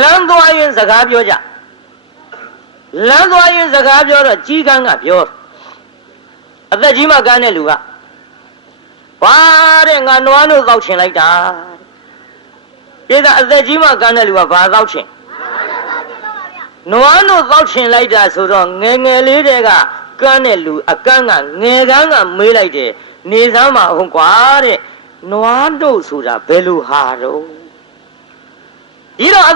လမ်းသွားရင်စကားပြောကြလမ်းသွားရင်စကားပြောတော့ကြီးကန်းကပြောအသက်ကြီးမှကန်းတဲ့လူကဘာတဲ့ငါနွားတို့သောက်ချင်လိုက်တာပြေးတာအသက်ကြီးမှကန်းတဲ့လူကဘာသောက်ချင်နွားတို့သောက်ချင်လိုက်တာဆိုတော့ငယ်ငယ်လေးတဲ့ကကန်းတဲ့လူအကန်းကငယ်ကန်းကမေးလိုက်တယ်နေစမ်းမဟုတ်ကွာတဲ့နွားတို့ဆိုတာဘယ်လိုဟာတော့ဒီတော့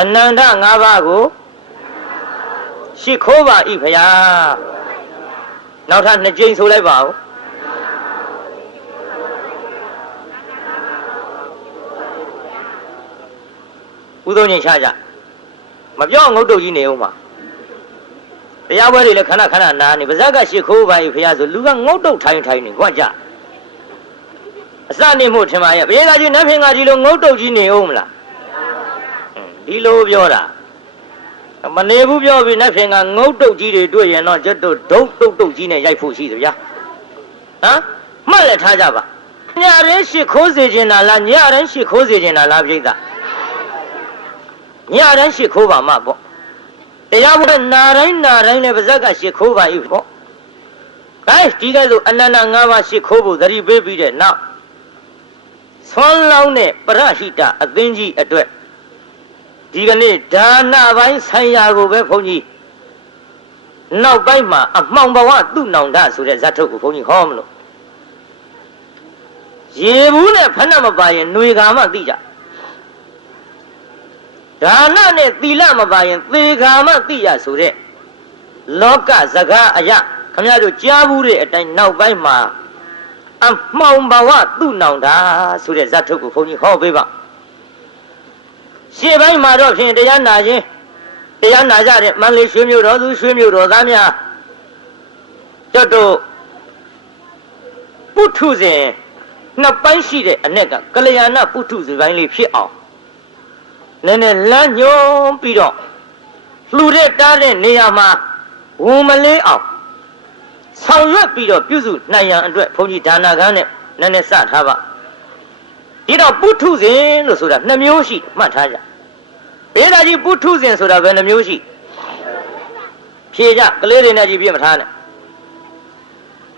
အနန္တ၅ပါးကိုရှိခိုးပါဤဖရာနောက်ထပ်2ကြိမ်ဆိုလိုက်ပါဦးဦးသုံးချိန်ချကြမပြောငုတ်တုတ်ကြီးနေဦးမှာတရားပွဲတွေလည်းခဏခဏနားနေပါဇက်ကရှိခိုးပါဤဖရာဆိုလူကငုတ်တုတ်ထိုင်နေကြွကြအစနေမှုထင်ပါရဲ့ဘေးကကြီးနတ်ဖင်ကကြီးလို့ငုတ်တုတ်ကြီးနေဦးမလားဒီလိုပြောတာမနေဘူးပြောပြီးနတ်ဖင်ကငုတ်တုတ်ကြီးတွေတွေ့ရင်တော့ကျွတ်တို့ဒုတ်တုတ်ကြီးနဲ့ရိုက်ဖို့ရှိတယ်ဗျာဟမ်မှတ်လက်ထားကြပါညရင်ရှိခိုးစေခြင်းလားညရင်ရှိခိုးစေခြင်းလားပြိဿညရင်ရှိခိုးပါမှာပေါ့တရားပွဲနာတိုင်းလည်းပါဇက်ကရှိခိုးပါ၏ပေါ့ဒါဒီကဲဆိုအနန္တ၅ပါးရှိခိုးဖို့သတိပေးပြီးတဲ့နောက်ဆွမ်းလောင်းတဲ့ပရဟိတအသင်းကြီးအတွက်ဒီကနေ့ဒါနပိုင်းဆိုင်ရာကိုပဲဘုန်းကြီးနောက်ပိုင်းမှာအမှောင်ဘဝသူ့နောင်တဆိုတဲ့ဇတ်ထုတ်ကိုဘုန်းကြီးဟောမလို့ရေဘူးနဲ့ဖဏမပါရင်ຫນွေကာမသိကြဒါနနဲ့သီလမပါရင်သေကာမသိရဆိုတဲ့လောကစကားအရာခမရတို့ကြားဘူးတဲ့အတိုင်းနောက်ပိုင်းမှာအမှောင်ဘဝသူ့နောင်တဆိုတဲ့ဇတ်ထုတ်ကိုဘုန်းကြီးဟောပေးပါရှေ့ပိုင်းမှာတော့ဖြင့်တရားနာခြင်းတရားနာကြတဲ့မန္တလေးရွှေမြို့တော်သူရွှေမြို့တော်သားများကျွတ်တို့ပုထုဇဉ်နှစ်ပိုင်းရှိတဲ့အ내ကကလျာဏပုထုဇဉ်ပိုင်းလေးဖြစ်အောင်နည်းနည်းလမ်းညွှန်ပြီးတော့လှူတဲ့တားတဲ့နေရာမှာဝန်မလေးအောင်ဆောင်ရွက်ပြီးတော့ပြုစုနိုင်ရန်အတွက်ဘုန်းကြီးဒါနကန်းနဲ့နည်းနည်းစထားပါဒီတော့ပုထုဇဉ်လို့ဆိုတာ2မျိုးရှိမှတ်ထားကြဘေးသားကြီးပုထုဇဉ်ဆိုတာဘယ်နှမျိုးရှိဖြေကြကလေးတွေနဲ့ကြီးပြမထားနဲ့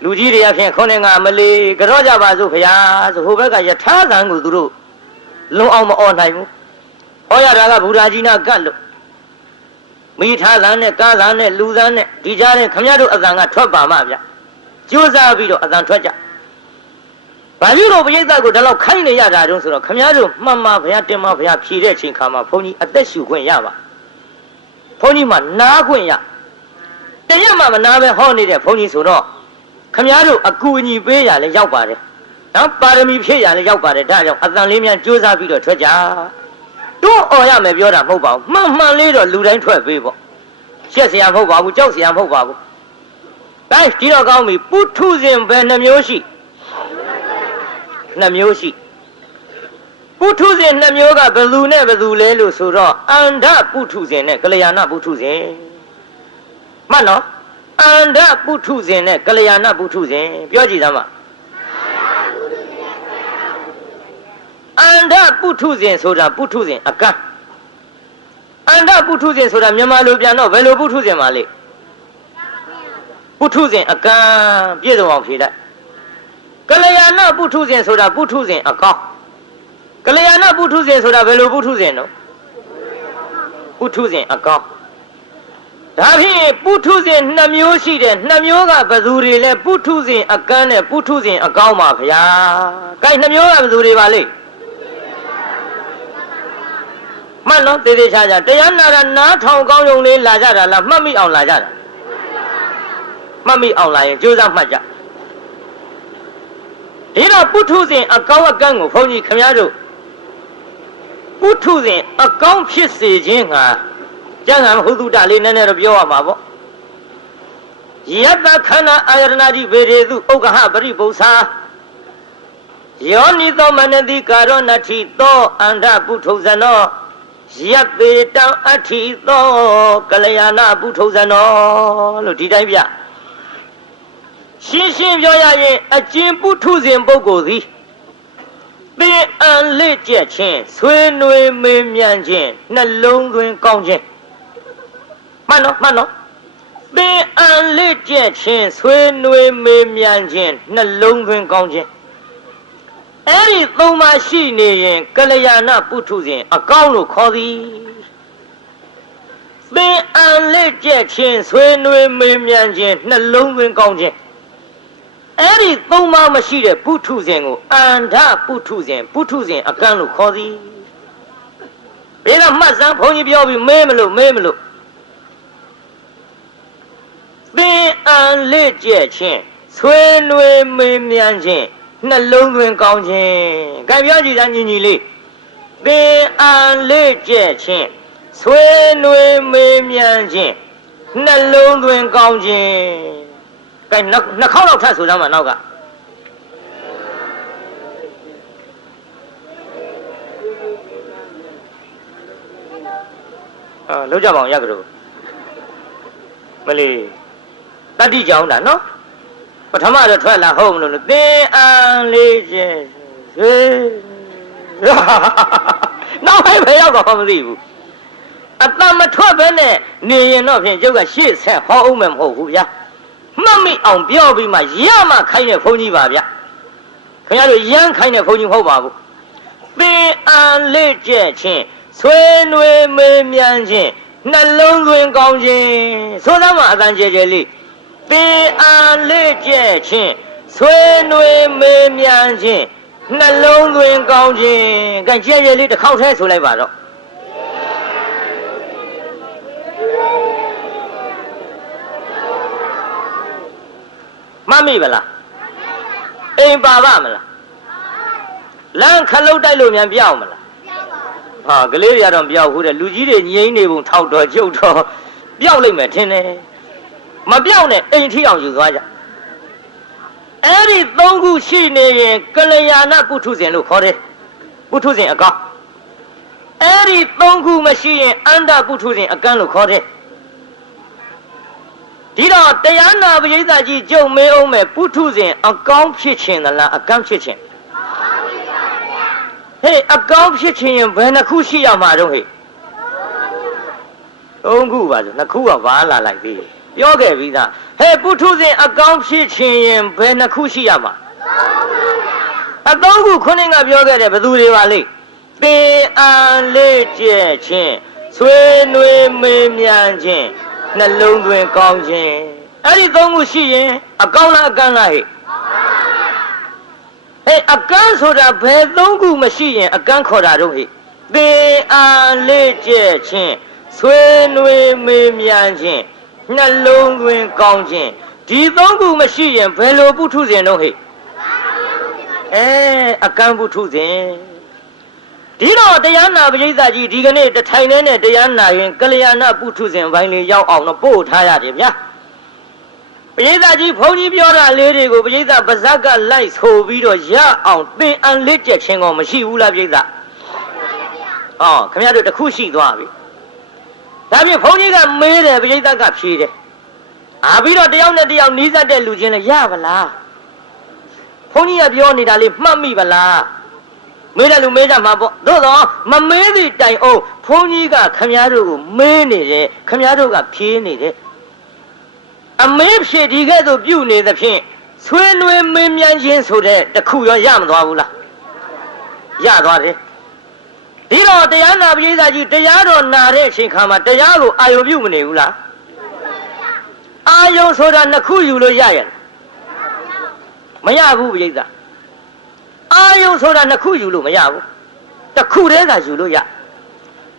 လူကြီးတွေအဖြစ်ခေါင်းငါမလီကြောကြပါစို့ခရာဆိုဟိုဘက်ကယထာသံကိုသူတို့လုံအောင်မအော်နိုင်ဘူးဟောရတာကဘုရားကြီးနာကတ်လို့မိထားလန်းနဲ့ကားလန်းနဲ့လူသန်းနဲ့ဒီကြားတဲ့ခမရတို့အသံကထွက်ပါမှဗျကြိုးစားပြီးတော့အသံထွက်ကြဘာလို့တော့ပရိသတ်ကိုဒါလောက်ခိုင်းနေရတာတုံးဆိုတော့ခမည်းတော်မှန်မှဘုရားတင်မှဘုရားဖြည်တဲ့အချိန်ခါမှာဘုန်းကြီးအသက်ရှူခွင့်ရပါဘုန်းကြီးမှနားခွင့်ရတရက်မှမနာပဲဟောနေတဲ့ဘုန်းကြီးဆိုတော့ခမည်းတော်အကူအညီပေးရလဲရောက်ပါတယ်နော်ပါရမီဖြည့်ရလဲရောက်ပါတယ်ဒါကြောင့်အသံလေးများကြိုးစားပြီးတော့ထွက်ကြတွန်းអော်ရမယ်ပြောတာမဟုတ်ပါဘူးမှန်လေးတော့လူတိုင်းထွက်ပေးပေါ့ရှက်เสียမဟုတ်ပါဘူးကြောက်เสียမဟုတ်ပါဘူးဒါဒီတော့ကောင်းပြီပုထုဇဉ်ဘယ်နှမျိုးရှိ2မျိုးရှိပုထုဇဉ်2မျိုးကဘယ်သူနဲ့ဘယ်သူလဲလို့ဆိုတော့အန္ဓပုထုဇဉ်နဲ့ကလျာဏပုထုဇဉ်မှတ်နော်အန္ဓပုထုဇဉ်နဲ့ကလျာဏပုထုဇဉ်ပြောကြည့်သမ်းပါအန္ဓပုထုဇဉ်ဆိုတာပုထုဇဉ်အကန့်အန္ဓပုထုဇဉ်ဆိုတာမြန်မာလိုပြန်တော့ဘယ်လိုပုထုဇဉ်ပါလဲပုထုဇဉ်အကန့်ပြည့်စုံအောင်ဖြေလိုက်ကလျာဏပုထုဇဉ်ဆိုတာပုထုဇဉ်အကောင်းကလျာဏပုထုဇဉ်ဆိုတာဘယ်လိုပုထုဇဉ်နော်ပုထုဇဉ်အကောင်းဒါဖြင့်ပုထုဇဉ်2မျိုးရှိတယ်2မျိုးကဘယ်သူတွေလဲပုထုဇဉ်အကန်းနဲ့ပုထုဇဉ်အကောင်းပါဗျာ။ကိုင်2မျိုးကဘယ်သူတွေပါလဲမှတ်လို့သေးသေးချာချာတရားနာတာနားထောင်ကောင်းုံလေးလာကြတာလားမှတ်မိအောင်လာကြတာမှတ်မိအောင်လာရင်ကြိုးစားမှတ်ကြဒီတော့ပုထုဇဉ်အကောင်းအကန့်ကိုဘုန်းကြီးခင်ဗျားတို့ပုထုဇဉ်အကောင်းဖြစ်စေခြင်းဟာကျမ်းဂန်ဟုတုတလေးနည်းနည်းတော့ပြောရမှာပေါ့ယတ္တခန္ဓာအာယတနာတိဗေဒေသုဥက္ကဟပရိပု္ပ္ပာယောနိသောမနတိကာရောနတိသောအန္ဓပုထုဇနောယတ္တေတံအဋ္ဌိသောကလျာဏပုထုဇနောလို့ဒီတိုင်းပြရှင်းရှင်းပြောရရင်အကျဉ်ပုထုဇဉ်ပုဂ္ဂိုလ်သည် သင်အံလေ့ကျက်ခြင်းဆွေးနွေးမေးမြန်းခြင်းနှလုံးသွင်းကောင်းခြင်းမှန်နော်သင်အံလေ့ကျက်ခြင်းဆွေးနွေးမေးမြန်းခြင်းနှလုံးသွင်းကောင်းခြင်းအဲ့ဒီသုံးပါးရှိနေရင်ကလျာဏပုထုဇဉ်အကောင်းလို့ခေါ်သည်သင်အံလေ့ကျက်ခြင်းဆွေးနွေးမေးမြန်းခြင်းနှလုံးသွင်းကောင်းခြင်းအဲ့ဒီသုံးပါးမရှိတဲ့ပုထုဇဉ်ကိုအန္ဓပုထုဇဉ်အကန့်လို့ခေါ်သည်ဘယ်တော့မှတ်စမ်းဘုန်းကြီးပြောပြီးမေးမလို့သင်အံလေ့ကျက်ခြင်းဆွေးနွေးမေးမြန်းခြင်းနှလုံးသွင်းကောင်းခြင်းကြိုက်ပြောကြည့်သားညီညီလေးသင်အံလေ့ကျက်ခြင်းဆွေးနွေးမေးမြန်းခြင်းနှလုံးသွင်းကောင်းခြင်းကဲနှစ်ခေါက်လောက်ထပ်ဆိုသားမှာနောက်ကလောက်ကြပါအောင်ရကြတော့မလေးတတိကြောင်းတာနော်ပထမတော့ထွက်လာဟုတ်မလို့သင်အံလေးခြင်းနောက်ဟဲ့ဘယ်ရောက်တော့မသိဘူးအတမထွက်ပဲနဲ့နေရင်တော့ဖြင့်ကျုပ်ကရှေ့ဆက်ဟောအောင်မယ်မဟုတ်ဘူးဗျာမှတ်မိအောင်ပြောပြီးမှရမှခိုင်းတဲ့ဘုန်းကြီးပါဗျခင်ဗျားတို့ရမ်းခိုင်းတဲ့ဘုန်းကြီးမဟုတ်ပါဘူးသင်အံလေ့ကျက်ခြင်းဆွေးနွေးမေးမြန်းခြင်းနှလုံးသွင်းကောင်းခြင်းဆိုသားမှာအတန်ကျဲကျဲလေးသင်အံလေ့ကျက်ခြင်းဆွေးနွေးမေးမြန်းခြင်းနှလုံးသွင်းကောင်းခြင်းကဲကျဲကျဲလေးတစ်ခေါက်ထဲဆိုလိုက်ပါတော့မမိဗလားအိမ်ပါပါမလားလမ်းခလုတ်တိုက်လို့မြန်ပြောက်မလားဟာကလေးတွေကတော့ပြောက်ဘူးတဲ့လူကြီးတွေငြိမ်းနေပုံထောက်တော်ကျုပ်တော်ပြောက်လိမ့်မယ်ထင်တယ်မပြောက်နဲ့အိမ်ထီအောင်ယူသွားကြအဲ့ဒီသုံးခုရှိနေရင်ကလျာဏပုထုဇဉ်လို့ခေါ်တယ်ပုထုဇဉ်အကောင်းအဲ့ဒီသုံးခုမရှိရင်အန္တပုထုဇဉ်အကန့်လို့ခေါ်တယ်ဒီတော့တရားနာပရိသတ်ကြီးကြုံမေးအောင်မယ်ပုထုဇဉ်အကောင်းဖြစ်ခြင်းသလားအကန့်ဖြစ်ခြင်းဟေးအကောင်းဖြစ်ခြင်းရင်ဘယ်နှခုရှိရမှာတော့ဟေ့သုံးခုပါဆိုနှစ်ခုကဘာလာလိုက်ပြီပြောခဲ့ပြီးသားဟဲ့ပုထုဇဉ်အကောင်းဖြစ်ခြင်းရင်ဘယ်နှခုရှိရမှာအသုံးခုခုနကပြောခဲ့တယ်ဘယ်သူတွေပါလိမ့်သင်အံလေ့ကျက်ခြင်းဆွေးနွေးမေးမြန်းခြင်းနှလုံးသွင်းကောင်းခြင်းအဲ့ဒီသုံးခုရှိရင်အကောင်းလားအကန့်လားဟဲ့အကန့်ဆိုတာဘယ်သုံးခုမရှိရင်အကန့်ခေါ်တာတော့ဟဲ့သင်အံလေ့ကျက်ခြင်းဆွေးနွေးမေးမြန်းခြင်းနှလုံးသွင်းကောင်းခြင်းဒီသုံးခုမရှိရင်ဘယ်လိုပုထုဇဉ်တော့ဟဲ့အကန့်ပုထုဇဉ်ဒီတော့တရားနာပရိသတ်ကြီးဒီကနေ့တထိုင်နဲ့တရားနာရင်ကလျာဏပုထုဇဉ်ဘိုင်းလေးရောက်အောင်တော့ပို့ထားရတယ်ဗျာပရိသတ်ကြီးဘုန်းကြီးပြောတာလေးတွေကိုပရိသတ်ပါဇက်ကလိုက်ဆိုပြီးတော့ရအောင်သင်အံလေ့ကျက်ခြင်းကောမရှိဘူးလားပရိသတ်ခင်ဗျားတို့တခုရှိသွားပြီဒါဖြင့်ဘုန်းကြီးကမေးတယ်ပရိသတ်ကဖြေတယ်ပြီးတော့တယောက်နဲ့တယောက်နီးစပ်တဲ့လူချင်းလည်းရပါလားဘုန်းကြီးကပြောနေတာလေးမှတ်မိပါလားမေးတယ်လူမေးကြမှာပေါ့သို့တော့မမေးသည့်တိုင်အောင်ဘုန်းကြီးကခမည်းတော်ကိုမေးနေတယ်ခမည်းတော်ကဖြေနေတယ်အမေးဖြေဒီကဲ့သို့ပြုနေသဖြင့်ဆွေးနွေးမေးမြန်းခြင်းဆိုတဲ့တခုရောရမသွားဘူးလားရသွားတယ်ဒီတော့တရားနာပရိသတ်ကြီးတရားတော်နာတဲ့အချိန်ခါမှာတရားကိုအာယုံပြုမနေဘူးလားအာယုံဆိုတာနှစ်ခုယူလို့ရရဲ့မရဘူးပရိသတ်အာယုံဆိုတာနှစ်ခုယူလို့မရဘူးတစ်ခုတည်းကယူလို့ရ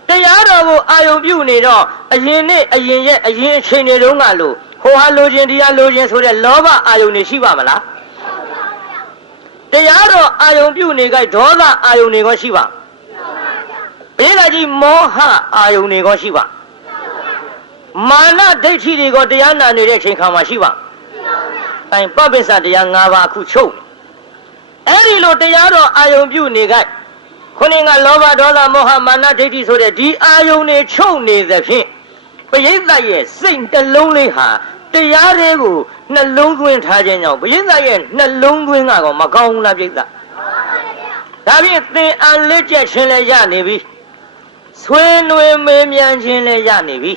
တရားတော်ကိုအာယုံပြုနေတော့အရင်နဲ့အရင်ရဲ့အရင်အချိန်တွေတုန်းကလို့ဟိုဟာလိုခြင်းတရားလိုခြင်းဆိုတဲ့လောဘအာယုံတွေရှိပါမလားတရားတော်အာယုံပြုနေကြဒေါသအာယုံတွေကရှိပါဘယ်လိုကြီးမောဟအာယုန်တွေကရှိပါမာနဒိဋ္ဌိတွေကတရားနာနေတဲ့အချိန်ခါမှာရှိပါတိုင်ပပ္ပစ္စတရား၅ပါးအခုချုပ်အဲ့ဒီလိုတရားတော်အာယုန်ပြုနေကြခုနကလောဘဒေါသမောဟမာနဒိဋ္ဌိဆိုတဲ့ဒီအာယုန်တွေချုပ်နေသဖြင့်ပရိသတ်ရဲ့စိတ်တစ်လုံးလေးဟာတရားတွေကိုနှလုံးသွင်းထားခြင်းကြောင့်ပရိသတ်ရဲ့နှလုံးသွင်းကတော့မကောင်းဘူးလားပရိသတ် ဒါဖြင့်သင်အလက်ကျက်ခြင်းလည်းရနေပြီဆွေးနွေးမေးမြန်းခြင်းလည်းရနေပြီ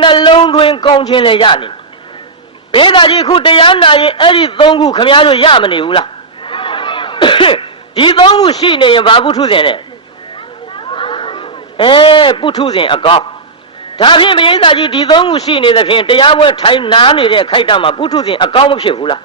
နှလုံးသွင်းကောင်းခြင်းလည်းရနေဘေးသာကြီးခုတရားနာရင်အဲ့ဒီ၃ခုခမည်းတော်ရမနေဘူးလားဒီ၃ခုရှိနေရင်ဘာပုထုဇဉ်လဲပုထုဇဉ်အကောင်းဒါဖြင့်ဘေးသာကြီးဒီ၃ခုရှိနေသဖြင့်တရားပွဲထိုင်နာနေတဲ့ခိုက်တာမှာပုထုဇဉ်အကောင်းမဖြစ်ဘူးလား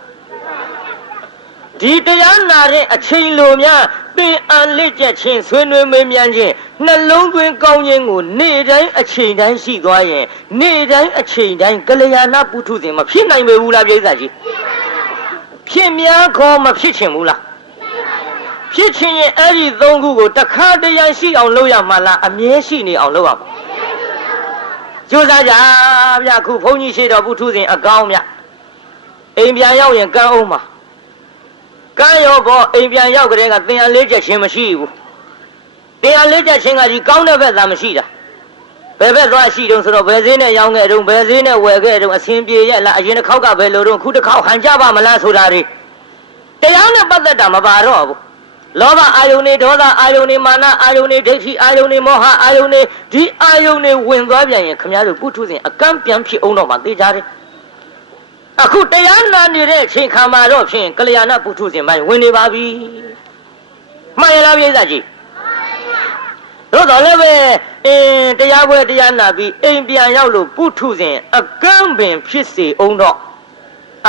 ဒီတရားနာတဲ့အချိန်လိုများသင်အလက်ကျက်ခြင်းဆွေးနွေးမေးမြန်းခြင်းနှလုံးသွင်းကောင်းခြင်းကိုနေ့တိုင်းအချိန်တိုင်းရှိသွားရင်နေ့တိုင်းအချိန်တိုင်းကလျာဏပုထုဇဉ်မဖြစ်နိုင်ပေဘူးလားပြိဿကြီးဖြစ်များခေါ်မဖြစ်ချင်ဘူးလားဖြစ်ချင်ရင်အဲ့ဒီ၃ခုကိုတစ်ခါတည်းရန်ရှိအောင်လုပ်ရမှာလားအမြဲရှိနေအောင်လုပ်ရမှာကြိုးစားကြဗျခုဘုန်းကြီးရှိတော်ပုထုဇဉ်အကောင်းမြအိမ်ပြန်ရောက်ရင်ကမ်းအောင်မှာကံရောဘောအိမ်ပြန်ရောက်ကြတဲ့ကသင်အလေးချက်ချင်းမရှိဘူးသင်အလေးချက်ချင်းကကြီးကောင်းတဲ့ဘက်သာမရှိတာဘယ်ဘက်သွားရှိတုံးဆိုတော့ဘယ်ဈေးနဲ့ရောင်းခဲ့တုံးဘယ်ဈေးနဲ့ဝယ်ခဲ့တုံးအဆင်ပြေရဲ့လားအရင်တစ်ခေါက်ကဘယ်လိုတုံးခုတစ်ခေါက်ဟန်ကြပါမလားဆိုတာတွေတရားနဲ့ပတ်သက်တာမပါတော့ဘူးလောဘအာယုန်တွေဒေါသအာယုန်တွေမာနအာယုန်တွေဒိဋ္ဌိအာယုန်တွေမောဟအာယုန်တွေဒီအာယုန်တွေဝင်သွားပြန်ရင်ခမည်းတော်ပုထုဇဉ်အကန့်ပြန်ဖြစ်အောင်တော့မှသိကြတယ်အခုတရားနာနေတဲ့အချိန်ခါမှာတော့ဖြင့်ကလျာဏပုထုဇဉ်ပိုင်းဝင်နေပါပြီမှန်ရလားပြိဿကြီးတို့တော့လည်းပဲတရားပွဲတရားနာပြီးအိမ်ပြန်ရောက်လို့ပုထုဇဉ်အကန့်ပင်ဖြစ်စေအောင်တော့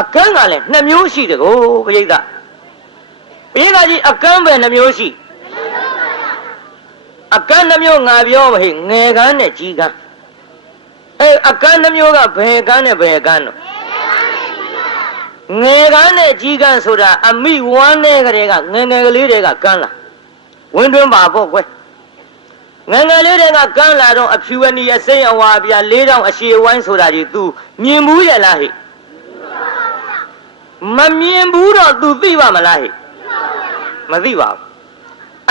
အကန့်ကလည်း2မျိုးရှိတယ်ကိုပြိဿကြီးအကန့်ပဲ2မျိုးရှိအကန့်2မျိုးငါပြောမဟိငယ်ကန်းနဲ့ကြီးကန်းအကန့်2မျိုးကဘယ်ကန်းနဲ့ဘယ်ကန်းတော့ငယ်ကန်းနဲ့ကြီးကန်းဆိုတာအမိဝမ်းနဲ့ကလေးကငယ်ငယ်ကလေးတွေကကန်းလာဝင်းတွင်းပါပေါ့ကွယ်ငယ်ငယ်လေးတွေကကန်းလာတော့အဖြူအနီအစိမ်းအဝါပြ4000အရှည်ဝိုင်းဆိုတာကြီး तू မြင်ဘူးရလားဟိမမြင်ဘူးတော့ तू သိပါမလားဟိမသိပါဘူး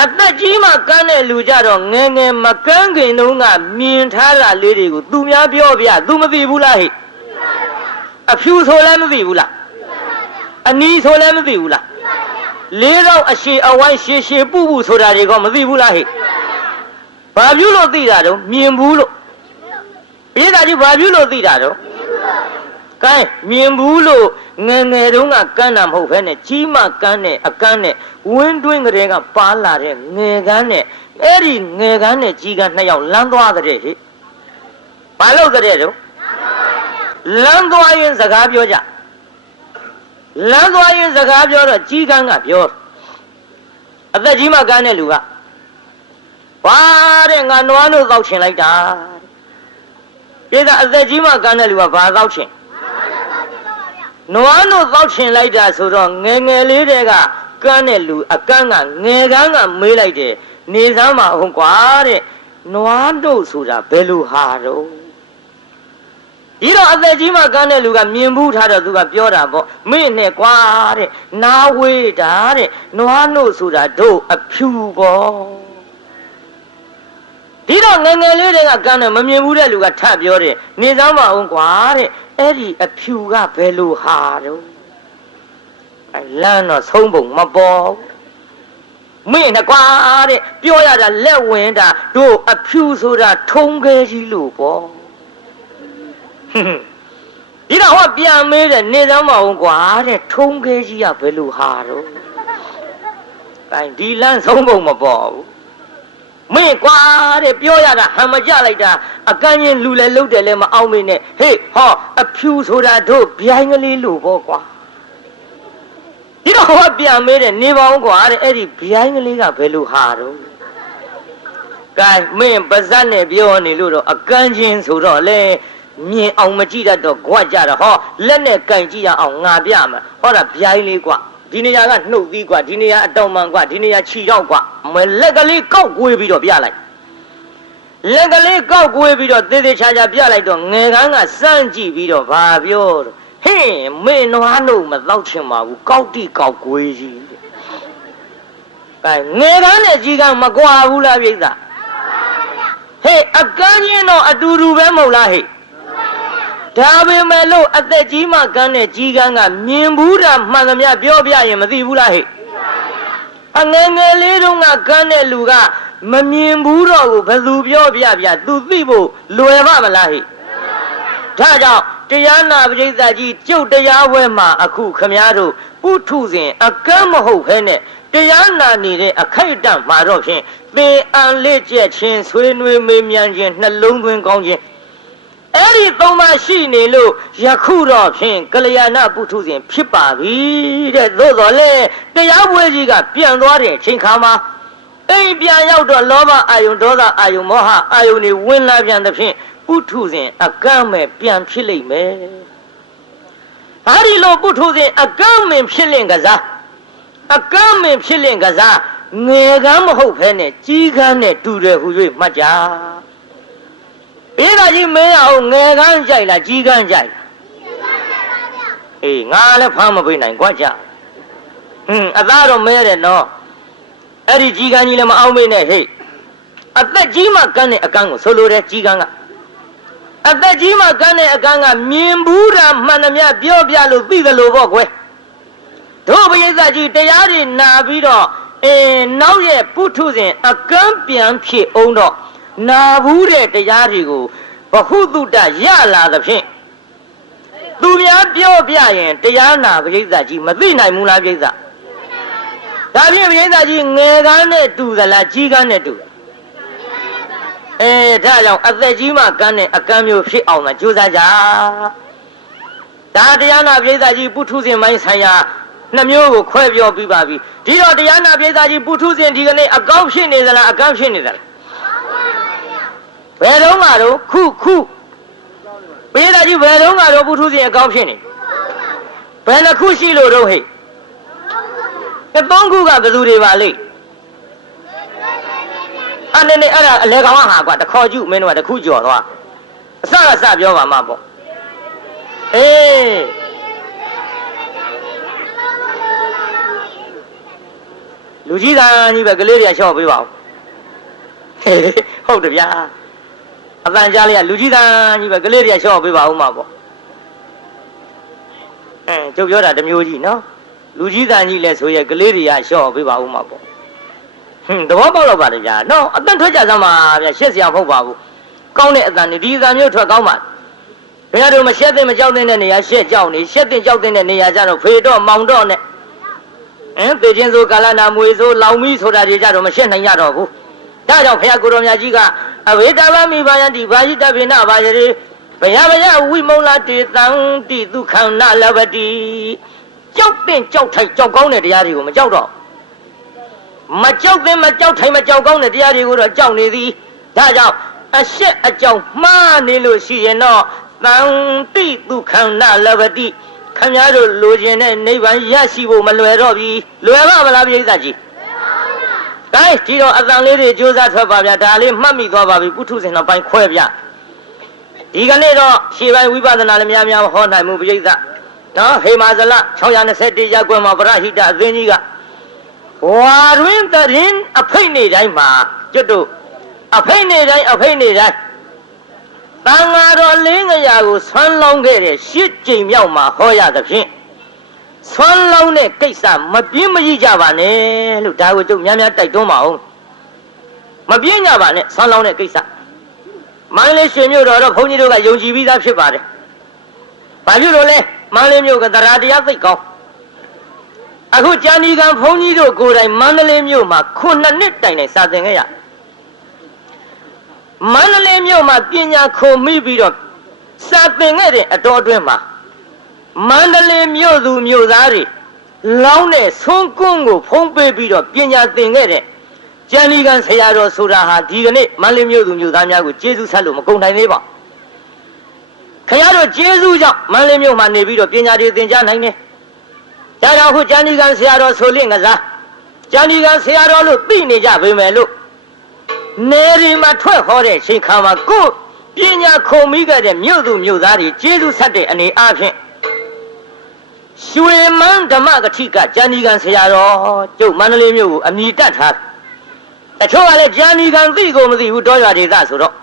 အသက်ကြီးမှကန်းတဲ့လူကြတော့ငယ်ငယ်မကန်းခင်တုန်းကမြင်ထားတာလေးတွေကို तू များပြောပြ तू မသိဘူးလားဟိအဖြူဆိုလည်းမသိဘူးလားအနီးဆိုလည်းမသိဘူးလား4000အရှည်အဝိုင်းရှည်ရှည်ပူပူဆိုတာတွေကမသိဘူးလားဟိဘာပြုလို့သိတာတော့မြင်ဘူးလို့ပြိဿကြီးဘာပြုလို့သိတာတော့ကဲမြင်ဘူးလို့ငယ်ငယ်တုန်းကကန်းတာမဟုတ်ဘဲနဲ့ကြီးမှကန်းတဲ့အကန်းနဲ့ဝင်းတွင်းကလေးကပါလာတဲ့ငယ်ကန်းနဲ့အဲ့ဒီငယ်ကန်းနဲ့ကြီးကန်း2ယောက်လမ်းသွားတဲ့ဟိဘာလို့တဲ့တော့လမ်းသွားရင်စကားပြောကြလမ်းသွားရင်စကားပြောတော့ကြီးကန်းကပြောအသက်ကြီးမှကန်းတဲ့လူကဘာတဲ့ငါနွားတို့သောက်ချင်လိုက်တာပြည့်အသက်ကြီးမှကန်းတဲ့လူကဘာသောက်ချင်နွားတို့သောက်ချင်လိုက်တာဆိုတော့ငယ်ငယ်လေးတွေကကန်းတဲ့လူအကန်းကငယ်ကန်းကမေးလိုက်တယ်နေစမ်းမအောင်ကွာတဲ့နွားတို့ဆိုတာဘယ်လိုဟာတော့ဒီတော့အသက်ကြီးမှကန်းတဲ့လူကမြင်ဘူးထားတော့သူကပြောတာပေါ့မင်းနဲ့ကွာတဲ့နာဝေးတာတဲ့နွားနို့ဆိုတာတို့အဖြူပေါ့ဒီတော့ငယ်ငယ်လေးတွေကကန်းတယ်မမြင်ဘူးတဲ့လူကထပ်ပြောတယ်နေစမ်းမအောင်ကွာတဲ့အဲ့ဒီအဖြူကဘယ်လိုဟာတော့လမ်းတော့ဆုံးပုံမပေါ်မင်းနဲ့ကွာတဲ့ပြောရတာလက်ဝင်တာတို့အဖြူဆိုတာထုံးခဲကြီးလို့ပေါ့ဒီတော့ဟောပြန်မေးတယ်နေစမ်းမအောင်ကွာတဲ့ထုံးခဲကြီးကဘယ်လိုဟာတော့အဲဒီလမ်းဆုံးပုံမပေါ်ဘူးမင်းကွာတဲ့ပြောရတာဟန်မကြလိုက်တာအကန်းချင်းလူလည်းလှုပ်တယ်လည်းမအောင်မင်းနဲ့ဟေးဟောအဖြူဆိုတာတို့ဗျိုင်းကလေးလို့ပေါ့ကွာဒီတော့ဟောပြန်မေးတယ်နေပါအောင်ကွာတဲ့အဲ့ဒီဗျိုင်းကလေးကဘယ်လိုဟာတော့ကဲမင်းပါဇက်နဲ့ပြောနေလို့တော့အကန်းချင်းဆိုတော့လေမြင်အောင်မကြည့်တတ်တော့ကြွကြတာဟောလက်နဲ့ကင်ကြည့်ရအောင်ငါပြမယ်ဟောတာဗျိုင်းလေးကွာဒီနေရာကနှုတ်သီးကွာဒီနေရာအတောင်မှန်ကွာဒီနေရာခြိတော့ကွာမလက်ကလေးကောက်ကွေးပြီးတော့ပြလိုက်လက်ကလေးကောက်ကွေးပြီးတော့သေသေးချာချာပြလိုက်တော့ငယ်ကန်းကစမ်းကြည့်ပြီးတော့ဘာပြောတော့ဟင်းမင်းနွားလို့မတော့ချင်ပါဘူးကောက်တိကောက်ကွေးကြီးအဲငယ်ကန်းနဲ့ကြီးကန်းမကွာဘူးလားပြိဿဟေးအကန်းချင်းတော့အတူတူပဲမဟုတ်လားဟေးဒါပေမဲ့လို့အသက်ကြီးမှကန်းနဲ့ကြီးကန်းကမြင်ဘူးတာမှန်သမျှပြောပြရင်မသိဘူးလားဟဲ့ အငယ်ငယ်လေးတုန်းကကန်းတဲ့လူကမမြင်ဘူးတော့ဘူးဘယ်သူပြောပြသူသိဖို့လွယ်ပါမလားဟိဒါကြောင့်တရားနာပရိသတ်ကြီးကျုပ်တရားဝဲမှာအခုခမည်းတော်ပုထုဇဉ်အကန့်မဟုတ်ခဲနဲ့တရားနာနေတဲ့အခိုက်အတန့်မှာတော့ဖြင့်သင်အံလက်ကျက်ခြင်းဆွေးနွေးမေးမြန်းခြင်းနှလုံးသွင်းကောင်းခြင်းအဲ့ဒီသုံးပါရှိနေလို့ယခုတော့ဖြင့်ကလျာဏပုထုဇဉ်ဖြစ်ပါပြီတဲ့သို့တော်လည်းတရားပွဲကြီးကပြန်သွားတဲ့အချိန်ခါမှာအိမ်ပြန်ရောက်တော့လောဘအာယုန်ဒေါသအာယုန်မောဟအာယုန်တွေဝင်လာပြန်တဲ့ဖြင့်ပုထုဇဉ်အကန့်မဲ့ပြန်ဖြစ်လိမ့်မယ်ဟာဒီလိုပုထုဇဉ်အကန့်မင်ဖြစ်လင့်ကစားအကန့်မင်ဖြစ်လင့်ကစားငယ်ကန်းမဟုတ်ဘဲနဲ့ကြီးကန်းနဲ့တူတယ်ဟူ၍မှတ်ကြအေးဒါကြီးမင်းအောင်ငယ်ကန်းကြိုက်လားကြီးကန်းကြိုက်အေးငါလည်းဖမ်းမပေးနိုင်ကြွကြအသားတော့မဲတယ်နော်အဲ့ဒီကြီးကန်းကြီးလည်းမအောင်မေးနဲ့ဟဲ့အသက်ကြီးမှကန်းတဲ့အကန်းကိုဆိုလိုတယ်ကြီးကန်းကအသက်ကြီးမှကန်းတဲ့အကန်းကမြင်ဘူးတာမှန်သမျှပြောပြလို့သိတယ်လို့ပေါ့ကွယ်တို့ဘိယကြီးတရားတွေနာပြီးတော့နောက်ရဲ့ပုထုဇဉ်အကန်းပြန်ဖြစ်အောင်တော့နာဘူးတဲ့တရားတွေကိုဘဟုတုတရလာသဖြင့်သူများပြောပြရင်တရားနာပရိသတ်ကြီးမသိနိုင်ဘူးလားပရိသတ်ဒါဖြင့်ပရိသတ်ကြီးငယ်ကန်းနဲ့တူသလားကြီးကန်းနဲ့တူဒါကြောင့်အသက်ကြီးမှကန်းတဲ့အကန်းမျိုးဖြစ်အောင်သာကြိုးစားကြဒါတရားနာပရိသတ်ကြီးပုထုဇဉ်ပိုင်းဆိုင်ရာနှမျိုးကိုခွဲပြောပြပါပြီဒီတော့တရားနာပရိသတ်ကြီးပုထုဇဉ်ဒီကနေ့အကောင်းဖြစ်နေသလားအကန်းဖြစ်နေသလားဘယ်တော့မှတော့ခုပရိသတ်ကြီးဘယ်တော့မှတော့ပုထုဇဉ်အကောင်းဖြစ်နေဘယ်နှခုရှိလို့တော့ဟဲ့သုံးခုကဘယ်သူတွေပါလိမ့်အဲ့ဒါအလဲကောင်ဟာကွာတခေါ်ကျုမင်းတို့ကတခုကြော်သွားအစပြောပါမှာပေါ့လူကြီးသားကြီးပဲကလေးတွေကရှော့ပေးပါဦးဟုတ်တယ်ဗျာအတန်ကြားလေးကလူကြီးသားကြီးပဲကလေးတွေကရှော့ပေးပါဦးမှာပေါ့ကျုပ်ပြောတာတစ်မျိုးကြီးနော်လူကြီးသားကြီးလဲဆိုရဲကလေးတွေကရှော့ပေးပါဦးမှာပေါ့သဘောပေါက်တော့ပါလေဗျာနော်အတန်ထွက်ကြစမ်းပါဗျာရှက်စရာမဟုတ်ပါဘူးကောင်းတဲ့အတန်ဒီအတန်မျိုးထွက်ကောင်းပါဘယ်တော့မှရှက်တဲ့မကြောက်တဲ့နေရာရှက်ကြောက်နေရှက်တဲ့ကြောက်တဲ့နေရာကြတော့ဖေတော့မောင်တော့နဲ့သေခြင်းဆိုကာလနာမွေဆိုလောင်မီဆိုတာတွေကြတော့မရှက်နိုင်ရတော့ဘူးဒါကြောင့်ဘုရားကိုတော်မြတ်ကြီးကအဝေတဗမိဘာယတိဘာယိတပိနဘာယတိဘယဝိမုံလာတေတံတိဒုက္ခနာလဘတိကြောက်တဲ့ကြောက်ထိုက်ကြောက်ကောင်းတဲ့တရားတွေကိုမကြောက်တော့မကြောက်တဲ့မကြောက်ထိုင်မကြောက်ကောင်းတဲ့တရားတွေကိုတော့ကြောက်နေသည်ဒါကြောင့်အရှက်အကြောင်းမှားနေလို့ရှိရင်တော့တံတိဒုက္ခနာလဘတိခင်ဗျားတို့လိုချင်တဲ့နိဗ္ဗာန်ရရှိဖို့မလွယ်တော့ပြီလွယ်ပါမလားပြိဿကြီးကဲဒီတော့အတန်လေးတွေကြိုးစားထွက်ပါဗျာဒါလေးမှတ်မိသွားပါပြီပုထုဇဉ်တော်ပိုင်းခွဲပြဒီကနေ့တော့ရှေးပိုင်းဝိပဿနာလည်းများဟောနိုင်မှုပြိဿနော်ဟေမာဇလ621ရပ်ကွယ်မှာပရဟိတအသင်းကြီးကဝါရင်းတရင်အဖိတ်နေတိုင်းမှာကျွတ်တို့အဖိတ်နေတိုင်းတန်ဃာတော်လင်းငရာကိုဆွမ်းလောင်းခဲ့တဲ့8ကြိမ်မြောက်မှာဟောရသဖြင့်ဆွမ်းလောင်းတဲ့ကိစ္စမပြင်းမရကြပါနဲ့လို့ဒါကိုကျုပ်များတိုက်တွန်းပါအောင်မပြင်းကြပါနဲ့ဆွမ်းလောင်းတဲ့ကိစ္စမန္တလေးရှင်မြို့တော်တော့ဘုန်းကြီးတို့ကယုံကြည်ပြီးသားဖြစ်ပါတယ်ဘာဖြစ်လို့လဲမန္တလေးမြို့ကတရားသိကောင်းအခုကြာဏီကံဘုန်းကြီးတို့ကိုယ်တိုင်မန္တလေးမြို့မှာ9နှစ်တိုင်စာသင်ခဲ့ရမန္တလေးမြို့မှာပညာခုံမိပြီးတော့စာသင်ခဲ့တဲ့အတော်အတွင်းမှာမန္တလေးမြို့သူမြို့သားတွေလောင်းတဲ့ဆုံးကွန်းကိုဖုံးပေးပြီးတော့ပညာသင်ခဲ့တဲ့ကျန်ဒီကံဆရာတော်ဆိုတာဟာဒီကနေ့မန္တလေးမြို့သူမြို့သားများကိုကျေးဇူးဆက်လို့မကုန်နိုင်သေးပါခင်ဗျားတို့ကျေးဇူးကြောင့်မန္တလေးမြို့မှာနေပြီးတော့ပညာတွေသင်ကြားနိုင်တယ်ဒါကြောင့်ခုကျန်ဒီကံဆရာတော်ဆိုလင့်ကစားကျန်ဒီကံဆရာတော်လို့သိနေကြပေမဲ့လို့နေရီမှာထွက်ဟောတဲ့ချိန်ခါမှာကိုပညာခုံမိခဲ့တဲ့မြို့သူမြို့သားတွေကျေးဇူးဆက်တဲ့အနေအားဖြင့်ရွှေမန်းဓမ္မကတိကကျန်ဒီကံဆရာတော်ကျုပ်မန္တလေးမြို့ကိုအမိတတ်ထားတချို့ကလည်းကျန်ဒီကံသိကိုမသိဘူးတောရွာဒေသဆိုတော့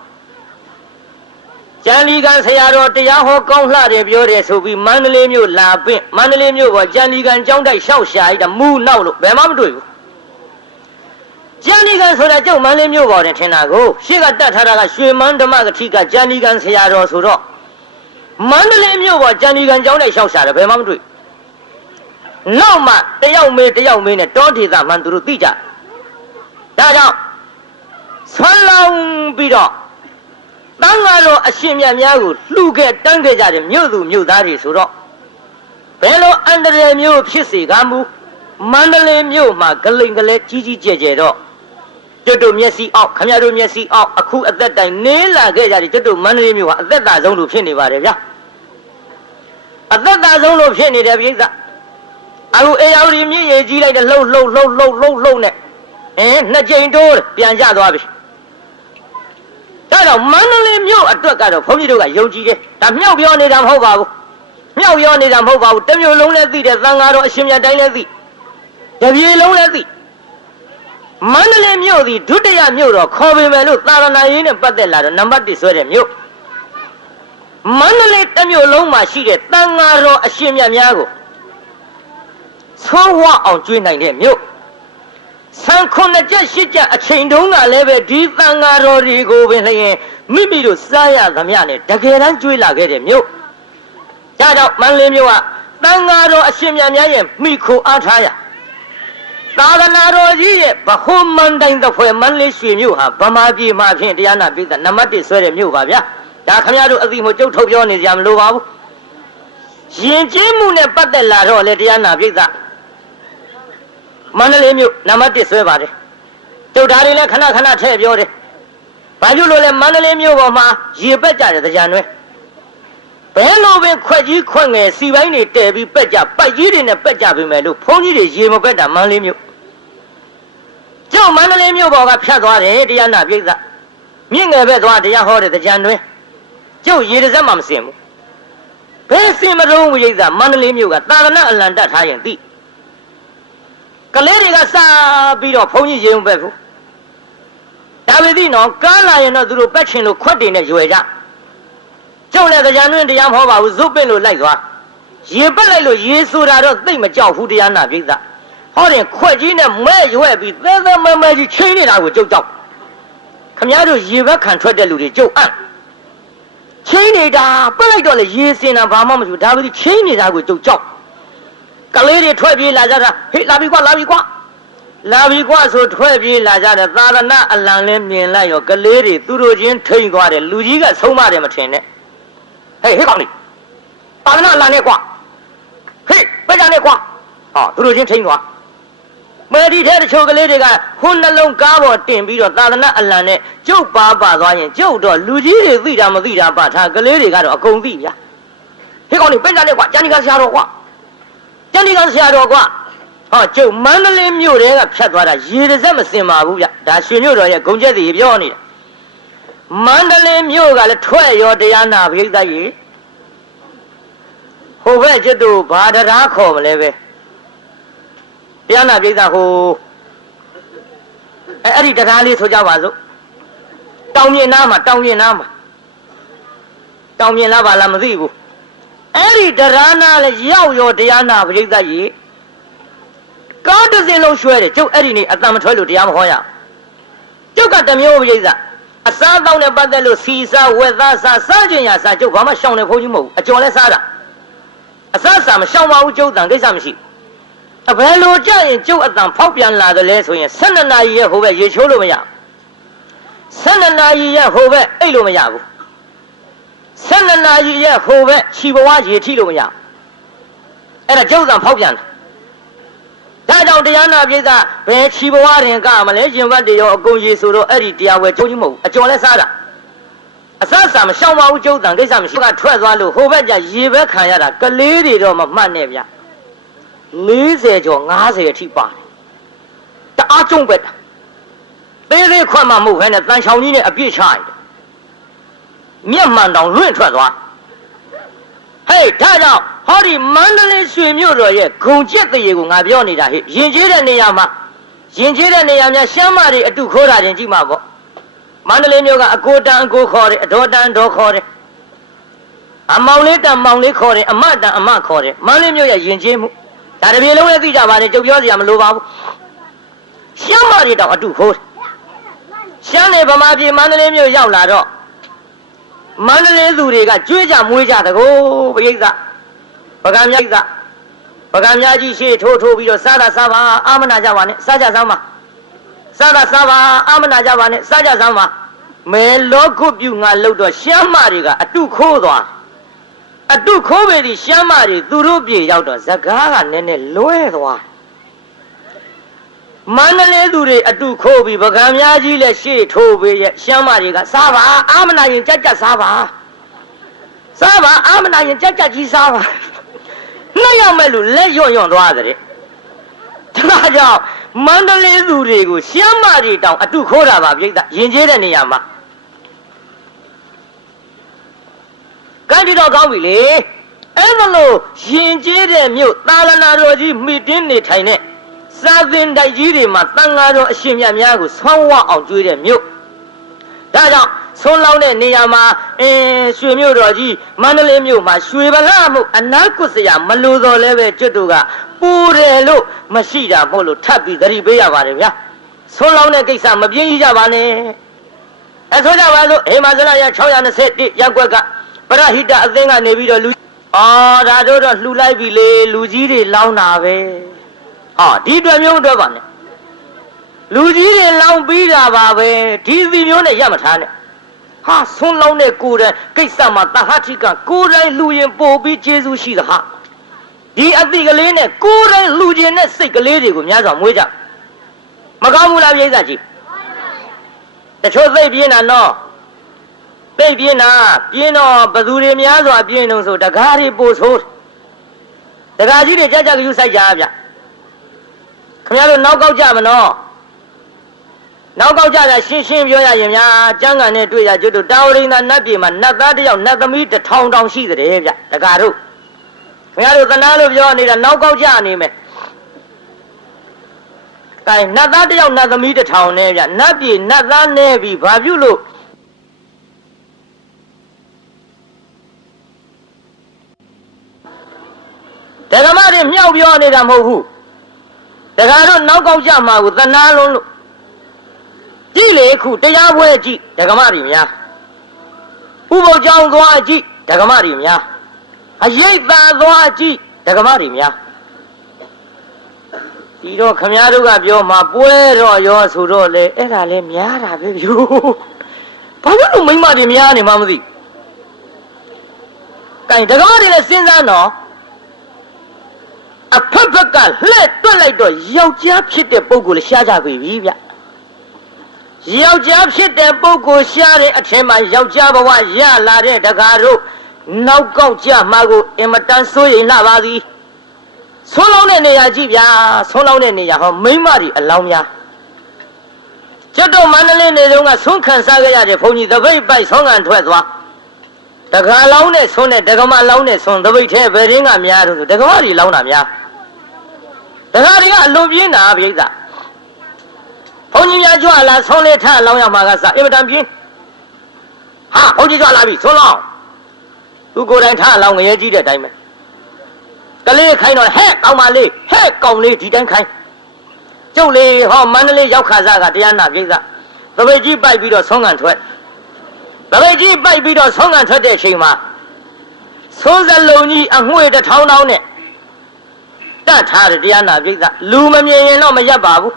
ကျန်ဒီကံဆရာတော်တရားဟောကောင်းလှတယ်ပြောတယ်ဆိုပြီးမန္တလေးမြို့လာပင့်မန္တလေးမြို့ကကျန်ဒီကံကျောင်းတိုက်လျှောက်ရှာရတာမူနောက်လို့ဘယ်မှမတွေ့ဘူး ဂျန်နီကန်ဆိုတာကျုပ်မန္တလေးမြို့ပေါ်တင်ထင်တာကိုရှေ့ကတတ်ထားတာကရွှေမန်းဓမ္မကတိကဂျန်နီကန်ဆရာတော်ဆိုတော့မန္တလေးမြို့ပေါ်ဂျန်နီကန်ကျောင်းနဲ့ရှောက်ရှာတယ်ဘယ်မှမတွေ့နောက်မှတယောက်မေးနဲ့တောဒေသမှန်သူတို့သိကြဒါကြောင့်ဆွမ်းလောင်းပြီးတော့တန်ဃာတော်အရှင်မြတ်များကိုလှူခဲ့တန်းခဲ့ကြတယ်မြို့သူမြို့သားတွေဆိုတော့ဘယ်လိုအန္တရာယ်မျိုးဖြစ်စေကမူမန္တလေးမြို့မှာဂလိန်ကလေးကြီးကျယ်တော့ကျွတ်တို့မျက်စိအောက်ခမရတို့မျက်စိအောက်အခုအသက်တိုင်နေလာခဲ့ကြတယ်ကျွတ်တို့မန္တလေးမြို့ဟာအသက်သာဆုံးလို့ဖြစ်နေပါတယ်ဗျာအသက်သာဆုံးလို့ဖြစ်နေတယ်ပြိဿအခုအေယာဝတီမြင့်ရေကြီးလိုက်တဲ့လှုပ်နဲ့နှစ်ကြိမ်တိုးပြန်ကျသွားပြီဒါတော့မန္တလေးမြို့အတွက်ကတော့ဘုန်းကြီးတို့ကယုံကြည်တယ်ဒါမြောက်ပြောနေတာမဟုတ်ပါဘူးမြောက်ပြောနေတာမဟုတ်ပါဘူးတစ်မျိုးလုံးလည်းသိတယ်သံဃာတော်အရှင်မြတ်တိုင်းလည်းသိတပြေလုံးလည်းသိမန္တလေးမြို့သည်ဒုတိယမြို့တော်ခေါ်ပေမယ်လို့သာသနာရေးနဲ့ပတ်သက်လာတော့နံပါတ်1ဆွဲတဲ့မြို့မန္တလေးတစ်မြို့လုံးမှာရှိတဲ့သံဃာတော်အရှင်မြတ်များကိုသုံးဝအောင်ကျွေးနိုင်တဲ့မြို့ဆံ9 ချက်8 ချက်အချိန်တုန်းကလည်းပဲဒီသံဃာတော်တွေကိုပင်လျင်မိမိတို့စားရသမျှနဲ့တကယ်တမ်းကျွေးလာခဲ့တဲ့မြို့ဒါကြောင့်မန္တလေးမြို့ကသံဃာတော်အရှင်မြတ်များရဲ့မိခိုအားထားရသာသနာတော်ကြီးရဲ့ဗဟိုမန္တိုင်တစ်ဖွဲ့မန္တလေးရွှေမြို့ဟာဗမာပြည်မှာဖြင့်တရားနာပိဿနံပါတ်1ဆွဲတဲ့မြို့ပါဗျာဒါခမရတို့အသိမို့ကျုပ်ထုတ်ပြောနေကြမလိုပါဘူးယဉ်ကျေးမှုနဲ့ပတ်သက်လာတော့လေတရားနာပိဿမန္တလေးမြို့နံပါတ်1ဆွဲပါတယ်ကျုပ်ဓာတ်တွေလည်းခဏထည့်ပြောတယ်ဘာလို့လို့လဲမန္တလေးမြို့ပေါ်မှာရေပက်ကြတယ်တရားနွဲဘယ်လိုပဲခွက်ကြီးခွက်ငယ်စီပိုင်းတွေတဲပြီးပက်ကြပိုက်ကြီးတွေနဲ့ပက်ကြပြီမယ်လို့ဘုန်းကြီးတွေရေမပက်တာမန္တလေးမြို့ကျုပ်မန္တလေးမြို့ပေါ်ကဖြတ်သွားတယ်တရားနာပိဿမြင့်ငယ်ပဲသွားတရားဟောတယ်တရားနွဲကျုပ်ရေတစ်စက်မှမစင်ဘူးဘယ်စင်မတုံးပိဿမန္တလေးမြို့ကသာသနာအလံတက်ထားရင်သိကလေးတွေကစားပြီးတော့ဘုန်းကြီးရေမပက်ဘူးဒါပေသိနော်ကားလာရင်တော့သူတို့ပက်ချင်လို့ခွက်တွေနဲ့ရွယ်ကြကျုပ်လည်းတရားနွင်းတရားမဟောပါဘူးဇုတ်ပင့်လို့လိုက်သွားရေပက်လိုက်လို့ရေဆိုတာတော့သိမကြောက်ဘူးတရားနာပိဿဟောတယ်ခွက်ကြီးနဲ့မဲရွယ်ပြီးသဲမဲကြီးချင်းနေတာကိုကျုပ်ကြောက်ခမရတို့ရေဘက်ခံထွက်တဲ့လူတွေကျုပ်အံ့ချင်းနေတာပက်လိုက်တော့လေရေစင်တာဘာမှမဖြစ်ဒါပေမဲ့ချင်းနေတာကိုကျုပ်ကြောက်ကလေးတွေထွက်ပြေးလာကြတာဟေ့လာပြီကွာဆိုထွက်ပြေးလာကြတယ်သာသနာအလံလဲမြင်လိုက်ရောကလေးတွေသူတို့ချင်းထိန်သွားတယ်လူကြီးကဆုံးမတယ်မထင်နဲ့ဟေးကောင်းလေးသာသနာအလံနဲ့ကွာဟေးပကြနဲ့ကွာသူတို့ချင်းထိန်သွားမေဒီထဲတချို့ကလေးတွေကခုနှလုံးကားပေါ်တင်ပြီးတော့သာသနာအလံနဲ့ကျုပ်ပါသွားရင်ကျုပ်တော့လူကြီးတွေသိတာမသိတာပါထားကလေးတွေကတော့အကုန်သိဗျာဟေးကောင်းလေးပကြနဲ့ကွာကျန်ဒီကဆရာတော်ကွာကျုပ်မန္တလေးမြို့တဲကဖြတ်သွားတာရေတစ်စက်မစင်ပါဘူးဗျဒါရွှေမြို့တော်ရဲ့ဂုံကျက်စီပြောနေတာမန္တလေးမြို့ကလည်းထွက်ရောတရားနာပိဿရေဟိုဘက်ကျွတ်တို့ဘာတရားခေါ်မလဲပဲတရားနာပိဿဟိုအဲ့ဒီတရားလေးဆိုကြပါစို့တောင်မြင်နားမှာတောင်မြင်လားပါလားမသိဘူးအဲ့ဒီတရားနာလည်းရောက်ရောတရားနာပိဿရေကားတစ်စင်းလုံးရွှဲတယ်ကျုပ်အဲ့ဒီနေ့အတန်မထွက်လို့တရားမဟောရကျုပ်ကတမျိုးပိဿအစားတောင်းနဲ့ပတ်သက်လို့စီစားဝက်သားစားကျင်ရစားကျုပ်ဘာမှရှောင်နေဖို့ကြီးမဟုတ်ဘူးအကျော်လဲစားတာအစားစားမရှောင်ပါဘူးကျုပ်တန်ကိစ္စမရှိအဘယ်လိုကြရင်ကျုပ်အတန်ဖောက်ပြန်လာတယ်လဲဆိုရင်12နာရီရဲ့ဟိုဘက်ရေချိုးလို့မရ12နာရီရဲ့ဟိုဘက်အိတ်လို့မရဘူး12နာရီရဲ့ဟိုဘက်ခြီဘဝရေထိလို့မရအဲ့ဒါကျုပ်တန်ဖောက်ပြန်တာဒါကြောင့်တရားနာပိဿဘယ်ခြီဘဝရင်ကမလဲရင်ဘတ်တွေရောအကုန်ရေဆိုတော့အဲ့ဒီတရားဝဲကျုံကြီးမဟုတ်ဘူးအကျော်လဲစားတာအစအစမရှောင်ပါဘူးကျုပ်တန်ကိစ္စမရှိကထွက်သွားလို့ဟိုဘက်ကျရေဘက်ခံရတာကလေးတွေတော့မမှတ်နဲ့ဗျ40ကျော်50အထိပါတယ်တအားကျုံပဲတာသေးခွက်မှမဟုတ်ဘဲနဲ့တန်ချောင်ကြီးနဲ့အပြည့်ချရတယ်မျက်မှန်တောင်လွင့်ထွက်သွားဟေးဒါကြောင့်ဟောဒီမန္တလေးရွှေမြို့တော်ရဲ့ဂုံကျက်တရေကိုငါပြောနေတာဟဲ့ယဉ်ကျေးတဲ့နေရာမှာယဉ်ကျေးတဲ့နေရာများရှမ်းမတွေအတုခိုးတာတင်ကြည့်မှာပေါ့မန္တလေးမြို့ကအကိုတန်အကိုခေါ်တယ်အတော်တန်တော်ခေါ်တယ်အမောင်လေးတန်မောင်လေးခေါ်တယ်အမတန်အမခေါ်တယ်မန္တလေးမြို့ရဲ့ယဉ်ကျေးမှုဒါတပြေလုံးလည်းသိကြပါနဲ့ကြုတ်ပြောစရာမလိုပါဘူး ရှမ်းမတွေတောင်အတူခိုးရှမ်းနေဗမာပြည်မန္တလေးမြို့ရောက်လာတော့မန္တလေးသူတွေကကြွေးကြမွေးကြတကောပရိသတ်ပကံမြတ်ပကံမြတ်ကြီးရှေ့ထိုးပြီးတော့စားတာစားပါအာမနာကြပါနဲ့စားကြစမ်းပါစားတာစားပါအာမနာကြပါနဲ့စားကြစမ်းပါမဲလောကုပြုငါလို့တော့ရှမ်းမတွေကအတုခိုးသွားအတုခိုးပေဒီရှမ်းမတွေသူတို့ပြေရောက်တော့ဇကားကနည်းနည်းလွဲသွားမန္တလေးသူတွေအတုခိုးပြီးပကံများကြီးလည်းရှေ့ထိုးပြီးရဲ့ရှမ်းမတွေကစားပါအာမနာရင်ကြက်ကြက်စားပါစားပါအာမနာရင်ကြက်ကြက်ကြီးစားပါနှစ်ယောက်မဲ့လူလက်ရွံ့သွားတယ်ဒါကြောင့်မန္တလေးသူတွေကိုရှမ်းမတွေတောင်အတုခိုးတာပါပြိတ္တယဉ်ကျေးတဲ့နေရာမှာကံကြည့်တော့ကောင်းပြီလေအဲ့လိုယဉ်ကျေးတဲ့မြို့သာလနာတော်ကြီးမိတင်းနေထိုင်တဲ့စာသင်တိုက်ကြီးတွေမှာတန်ဃာတော်အရှင်မြတ်များကိုဆွမ်းဝအောင်ကျွေးတဲ့မြို့ဒါကြောင့်ဆုံးလောင်းတဲ့နေရာမှာရွှေမြို့တော်ကြီးမန္တလေးမြို့မှာရွှေဗလာမှုအနာကွတ်စရာမလိုတော့လဲပဲကျွတ်တို့ကပူတယ်လို့မရှိတာမို့လို့ထပ်ပြီးသတိပေးရပါတယ်ဗျာဆုံးလောင်းတဲ့ကိစ္စမပြင်းကြီးကြပါနဲ့အဆိုကြပါစို့ဟေမာဇလရ621ရပ်ကွက်ကပရဟိတအသင်းကနေပြီးတော့လူဒါတို့တော့လှူလိုက်ပြီလေလူကြီးတွေလောင်းတာပဲဟာဒီတွေ့မျိုးတော့ပါနဲ့လူကြီးတွေလောင်းပြီးတာပါပဲဒီစီမျိုးနဲ့ရမထားနဲ့ဟာဆုံးလောင်းတဲ့ကိုယ်တိုင်ကိစ္စမှာတဟတိကကိုယ်တိုင်လူရင်ပို့ပြီးကျေးဇူးရှိတာဟာဒီအတိကလေးနဲ့ကိုယ်တိုင်လူချင်းနဲ့စိတ်ကလေးတွေကိုများစွာမွေးကြမကောင်းဘူးလားပြိဿကြီးတချို့သိပြင်းတာနော်သိပြင်းတာပြင်းတော့ဘသူတွေများစွာပြင်းတော့ဆိုတကားတွေပို့ဆိုးတကားကြီးတွေကြကြကြူးဆိုင်ကြဗျခင်ဗျားတို့နောက်ကောက်ကြမနော်နောက်ကောက်ကြတာရှင်းရှင်းပြောရရင်များကျမ်းဂန်နဲ့တွေ့ရကျွတ်တို့တာဝရိန္ဒနတ်ပြည်မှာနတ်သားတစ်ယောက်နတ်သမီး1000တောင်ရှိတယ်ဗျတကားတို့ခင်ဗျားတို့သနာလို့ပြောနေတာနောက်ကောက်ကြနေမယ်ကဲနတ်သားတစ်ယောက်နတ်သမီး1000နဲ့ဗျနတ်ပြည်နတ်သားနဲ့ပြီးဘာပြုလို့ဓမ္မတွေမြောက်ပြောနေတာမဟုတ်ဘူးတခါတော့နောက်ကောက်ကြမှာကိုသနာလုံးလို့ကြည့်လေခုတရားပွဲကြည့်ဓမ္မတွေများဥပုပ်ကြောင်းသွားကြည့်ဓမ္မတွေများအရိပ်သာသွားကြည့်ဓမ္မတွေများဒီတော့ခမည်းတော်ကပြောမှာပွဲတော့ရောဆိုတော့လေအဲ့ဒါလဲများတာပဲဗျို့ဘာလို့မိမတွေများနေမှမသိကဲဓမ္မတွေလည်းစဉ်းစားတော့အဖက်ဖက်ကလှဲ့တွက်လိုက်တော့ယောက်ျားဖြစ်တဲ့ပုဂ္ဂိုလ်လည်းရှားကြပြီဗျယောက်ျားဖြစ်တဲ့ပုဂ္ဂိုလ်ရှားတဲ့အထင်မှာယောက်ျားဘဝရလာတဲ့တကားတို့နောက်ကောက်ကြမှာကိုအင်မတန်စိုးရိမ်လာပါသည်ဆုံးလောင်းတဲ့နေရာကြည့်ဗျာဆုံးလောင်းတဲ့နေရာဟောမိမတွေအလောင်းများကျွတ်တော်မန္တလေးနေတုန်းကဆုံးခံစားခဲ့ရတဲ့ဘုန်းကြီးသပိတ်ပိုက်ဆုံးခံထွက်သွားတကားလောင်းနဲ့ဆုံးတဲ့ဒကမလောင်းနဲ့ဆုံးသပိတ်ထဲဘယ်ရင်းကများတော့ဒကမတွေလောင်းတာများဒကာတွေကအလွန်ပြင်းတာပြိဿဘုန်းကြီးများကြွလာဆုံးလေးထလောင်းရမှာကစအင်မတန်ပြင်းဟာဘုန်းကြီးကြွလာပြီဆုံးလောင်းသူကိုယ်တိုင်ထလောင်းငရဲကြီးတဲ့အတိုင်းပဲကလေးခိုင်းတော့ဟဲ့ကောင်းပါလေဟဲ့ကောင်းလေးဒီတိုင်းခိုင်းကျုပ်လေးဟောမန္တလေးရောက်ခါစားကတရားနာပြိဿသပိတ်ကြီးပိုက်ပြီးတော့ဆုံးခံထွက်သပိတ်ကြီးပိုက်ပြီးတော့ဆုံးခံထွက်တဲ့အချိန်မှာဆုံးစလုံးကြီးအငွေ1000တောင်းနဲ့တတ်ထားတဲ့တရားနာပြိဿလူမမြင်ရင်တော့မရပ်ပါဘူး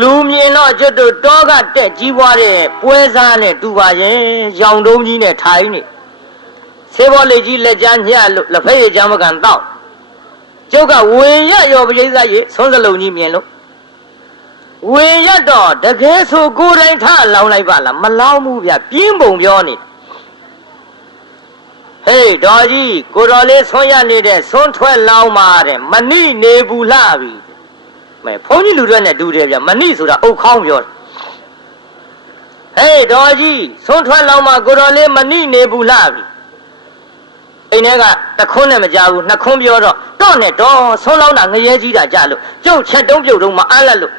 လူမြင်တော့ကျွတ်တို့တောကတက်ကြီးပွားတဲ့ပွဲစားနဲ့တူပါရဲ့ရောင်တုံးကြီးနဲ့ထိုင်နေဆေးဘောလေးကြီးလက်ကြားညှလို့လက်ဖက်ရည်ကြမ်းမကန်တော့ကျုပ်ကဝင်ရရောပြိဿရေဆုံးစလုံးကြီးမြင်လို့ဝင်ရတော့တကယ်ဆိုကိုယ်တိုင်ထလောင်းလိုက်ပါလားမလောင်းဘူးဗျပြင်းပုံပြောနေဟေးတော်ကြီးကိုတော်လေးဆွရနေတဲ့ဆွထွက်လောင်းပါတဲ့မဏိနေဘူးလှပြီမဲဘုန်းကြီးလူတွေနဲ့တူတယ်ဗျမဏိဆိုတာအုတ်ခေါင်းပြောဟေးတော်ကြီးဆွထွက်လောင်းပါကိုတော်လေးမဏိနေဘူးလှပြီအိမ်ထဲကတခွန်းနဲ့မကြဘူးနှစ်ခွန်းပြောတော့နဲ့တော့ဆွလောင်းတာငရဲကြီးတာကြလို့ကျုပ်ချက်တုံးပြုတ်တုံးမအားလက်လို့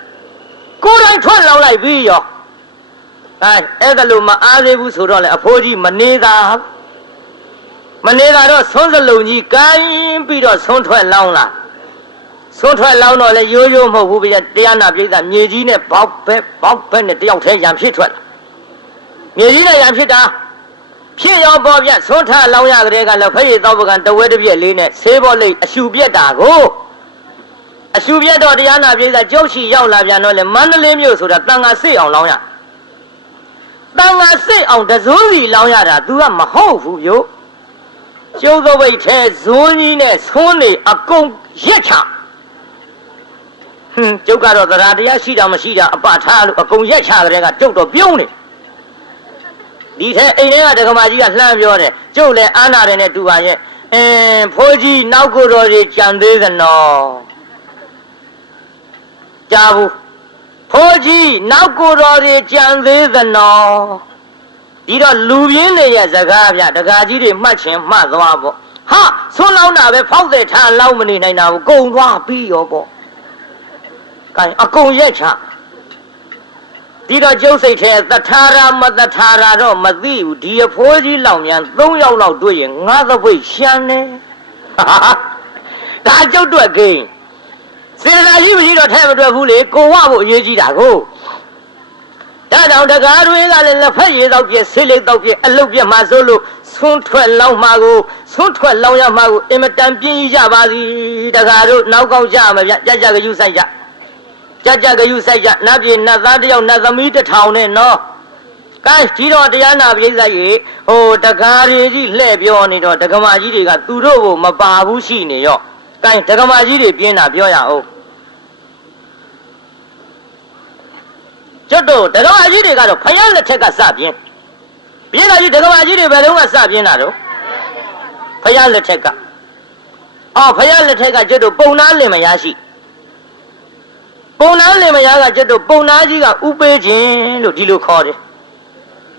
ကိုယ်တိုင်ထွက်လောင်းလိုက်ပြီးရောအဲ့ဒါလို့မအားသေးဘူးဆိုတော့လေအဖိုးကြီးမနေတာတော့ဆုံးစလုံးကြီးကိုင်းပြီးတော့ဆုံးထွက်လောင်းလာ ဆုံးထွက်လောင်းတော့လေရိုးရိုးမဟုတ်ဘူးဗျတရားနာပိဿမြေကြီးနဲ့ဘောက်ဘက်နဲ့တယောက်တည်းရံဖြစ်ထွက်လာမြေကြီးနဲ့ရံဖြစ်တာဖြစ်ရောပေါ်ဗျဆုံးထလောင်းရကလေးကလည်းဖရိသောပကံတဝဲတစ်ပြက်လေးနဲ့ဆေးဘောလိတ်အရှူပြက်တာကိုအရှူပြက်တော့တရားနာပိဿကျုပ်ရှိရောက်လာပြန်တော့လေမန္တလေးမြို့ဆိုတာတန်ခါစိတ်အောင်လောင်းရတန်ခါစိတ်အောင်တစိုးစီလောင်းရတာ तू ကမဟုတ်ဘူးဗျကျုပ်သောဘိတ်ထဲဇွန်းကြီးနဲ့ဆွန်းနေအကုန်ရက်ချကျုပ်ကတော့တရားတရားရှိတာမရှိတာအပထားလို့အကုန်ရက်ချတဲ့ကကျုပ်တော့ပြုံးနေဒီထဲအိမ်ထဲကဒကမာကြီးကလှမ်းပြောတယ်ကျုပ်လည်းအာနာတယ်နဲ့တူပါရဲ့ဖိုးကြီးနောက်ကိုတော်ကြီးကြံသေးသနော်ကြားဘူးဖိုးကြီးနောက်ကိုတော်ကြီးကြံသေးသနော်ဒီတော့လူပြင်းတွေရဲ့စကားဗျဒကာကြီးတွေမှတ်ချင်မှတ်သွားပေါ့ဟာဆွန်းလောင်းတာပဲဖောက်တဲ့ထားလောက်မနေနိုင်တာကိုကုံသွားပြီးရောပေါ့ကဲအကုန်ရက်ချဒီတော့ကျုပ်စိတ်ထဲသထာရမသထာရတော့မသိဘူးဒီအဖိုးကြီးလောင်မြန်3ယောက်လောက်တွေ့ရင်ငါသပိတ်ရှမ်းနေဒါကျုပ်တွေ့ကိန်းစေတနာကြီးမရှိတော့ထဲမတွေ့ဘူးလေကိုဝဖို့အရေးကြီးတာကိုဒါကြောင့်တကားတွေကလည်းလက်ဖက်ရည်တော့ပြည့်ဆေးလိပ်တော့ပြည့်အလုတ်ပြည့်မှဆိုလို့ဆွန်းထွက်လောင်းမှာကိုဆွန်းထွက်လောင်းရမှာကိုအင်မတန်ပြင်းကြီးကြပါစီတကားတို့နောက်ကောက်ကြမှာဗျကြကြကယူဆိုင်ကြကြကယူဆိုင်ကြနတ်ပြည်နတ်သားတယောက်နတ်သမီး1000နဲ့နော်ကဲကြီးတော်တရားနာပိဿရေဟိုတကားတွေကြီးလှဲ့ပြောနေတော့ဒကမာကြီးတွေကသူတို့ကိုမပါဘူးရှိနေရောကဲဒကမာကြီးတွေပြင်းတာပြောရအောင်ကျွတ်တို့ဒကမာကြီးတွေကတော့ဖယားလက်ထက်ကစပြင်းတာကြီးဒကမာကြီးတွေဘယ်တော့မှစပြင်းတာတော့ဖယားလက်ထက်ကဖယားလက်ထက်ကကျွတ်တို့ပုံနာလင်မရရှိပုံနာလင်မယားကကျွတ်တို့ပုံနာကြီးကဥပေးခြင်းလို့ဒီလိုခေါ်တယ်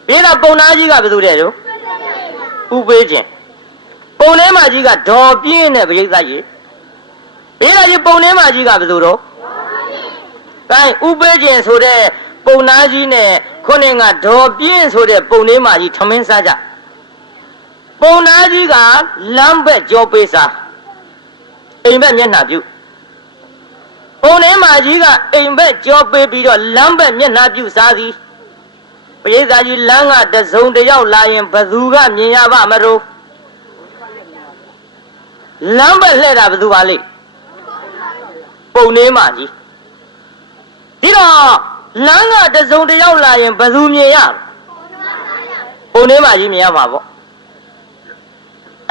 ပြီးတော့ပုံနာကြီးကဘယ်သူတဲ့တော့ဥပေးခြင်းပုံထဲမှာကြီးကဒေါ်ပြင်းတဲ့ပရိသတ်ကြီးပြီးတော့ကြီးပုံထဲမှာကြီးကဘယ်သူတော့အဲဥပေးခြင်းဆိုတဲ့ပုံနာကြီးနဲ့ခုနကဒေါ်ပြင်းဆိုတဲ့ပုံထဲမှာကြီးထမင်းစားကြပုံနာကြီးကလမ်းဘက်ကြောပေးစားအိမ်ဘက်မျက်နှာပြုပုံထဲမှာကြီးကအိမ်ဘက်ကြောပေးပြီးတော့လမ်းဘက်မျက်နှာပြုစားသည်ပရိသတ်ကြီးလမ်းကတစုံတယောက်လာရင်ဘသူကမြင်ရပါမလို့လမ်းဘက်လှဲ့တာဘသူပါလိမ့်ပုံထဲမှာကြီးဒီတော့လမ်းကတစုံတယောက်လာရင်ဘသူမြင်ရပုံထဲမှာကြီးမြင်ရမှာပေါ့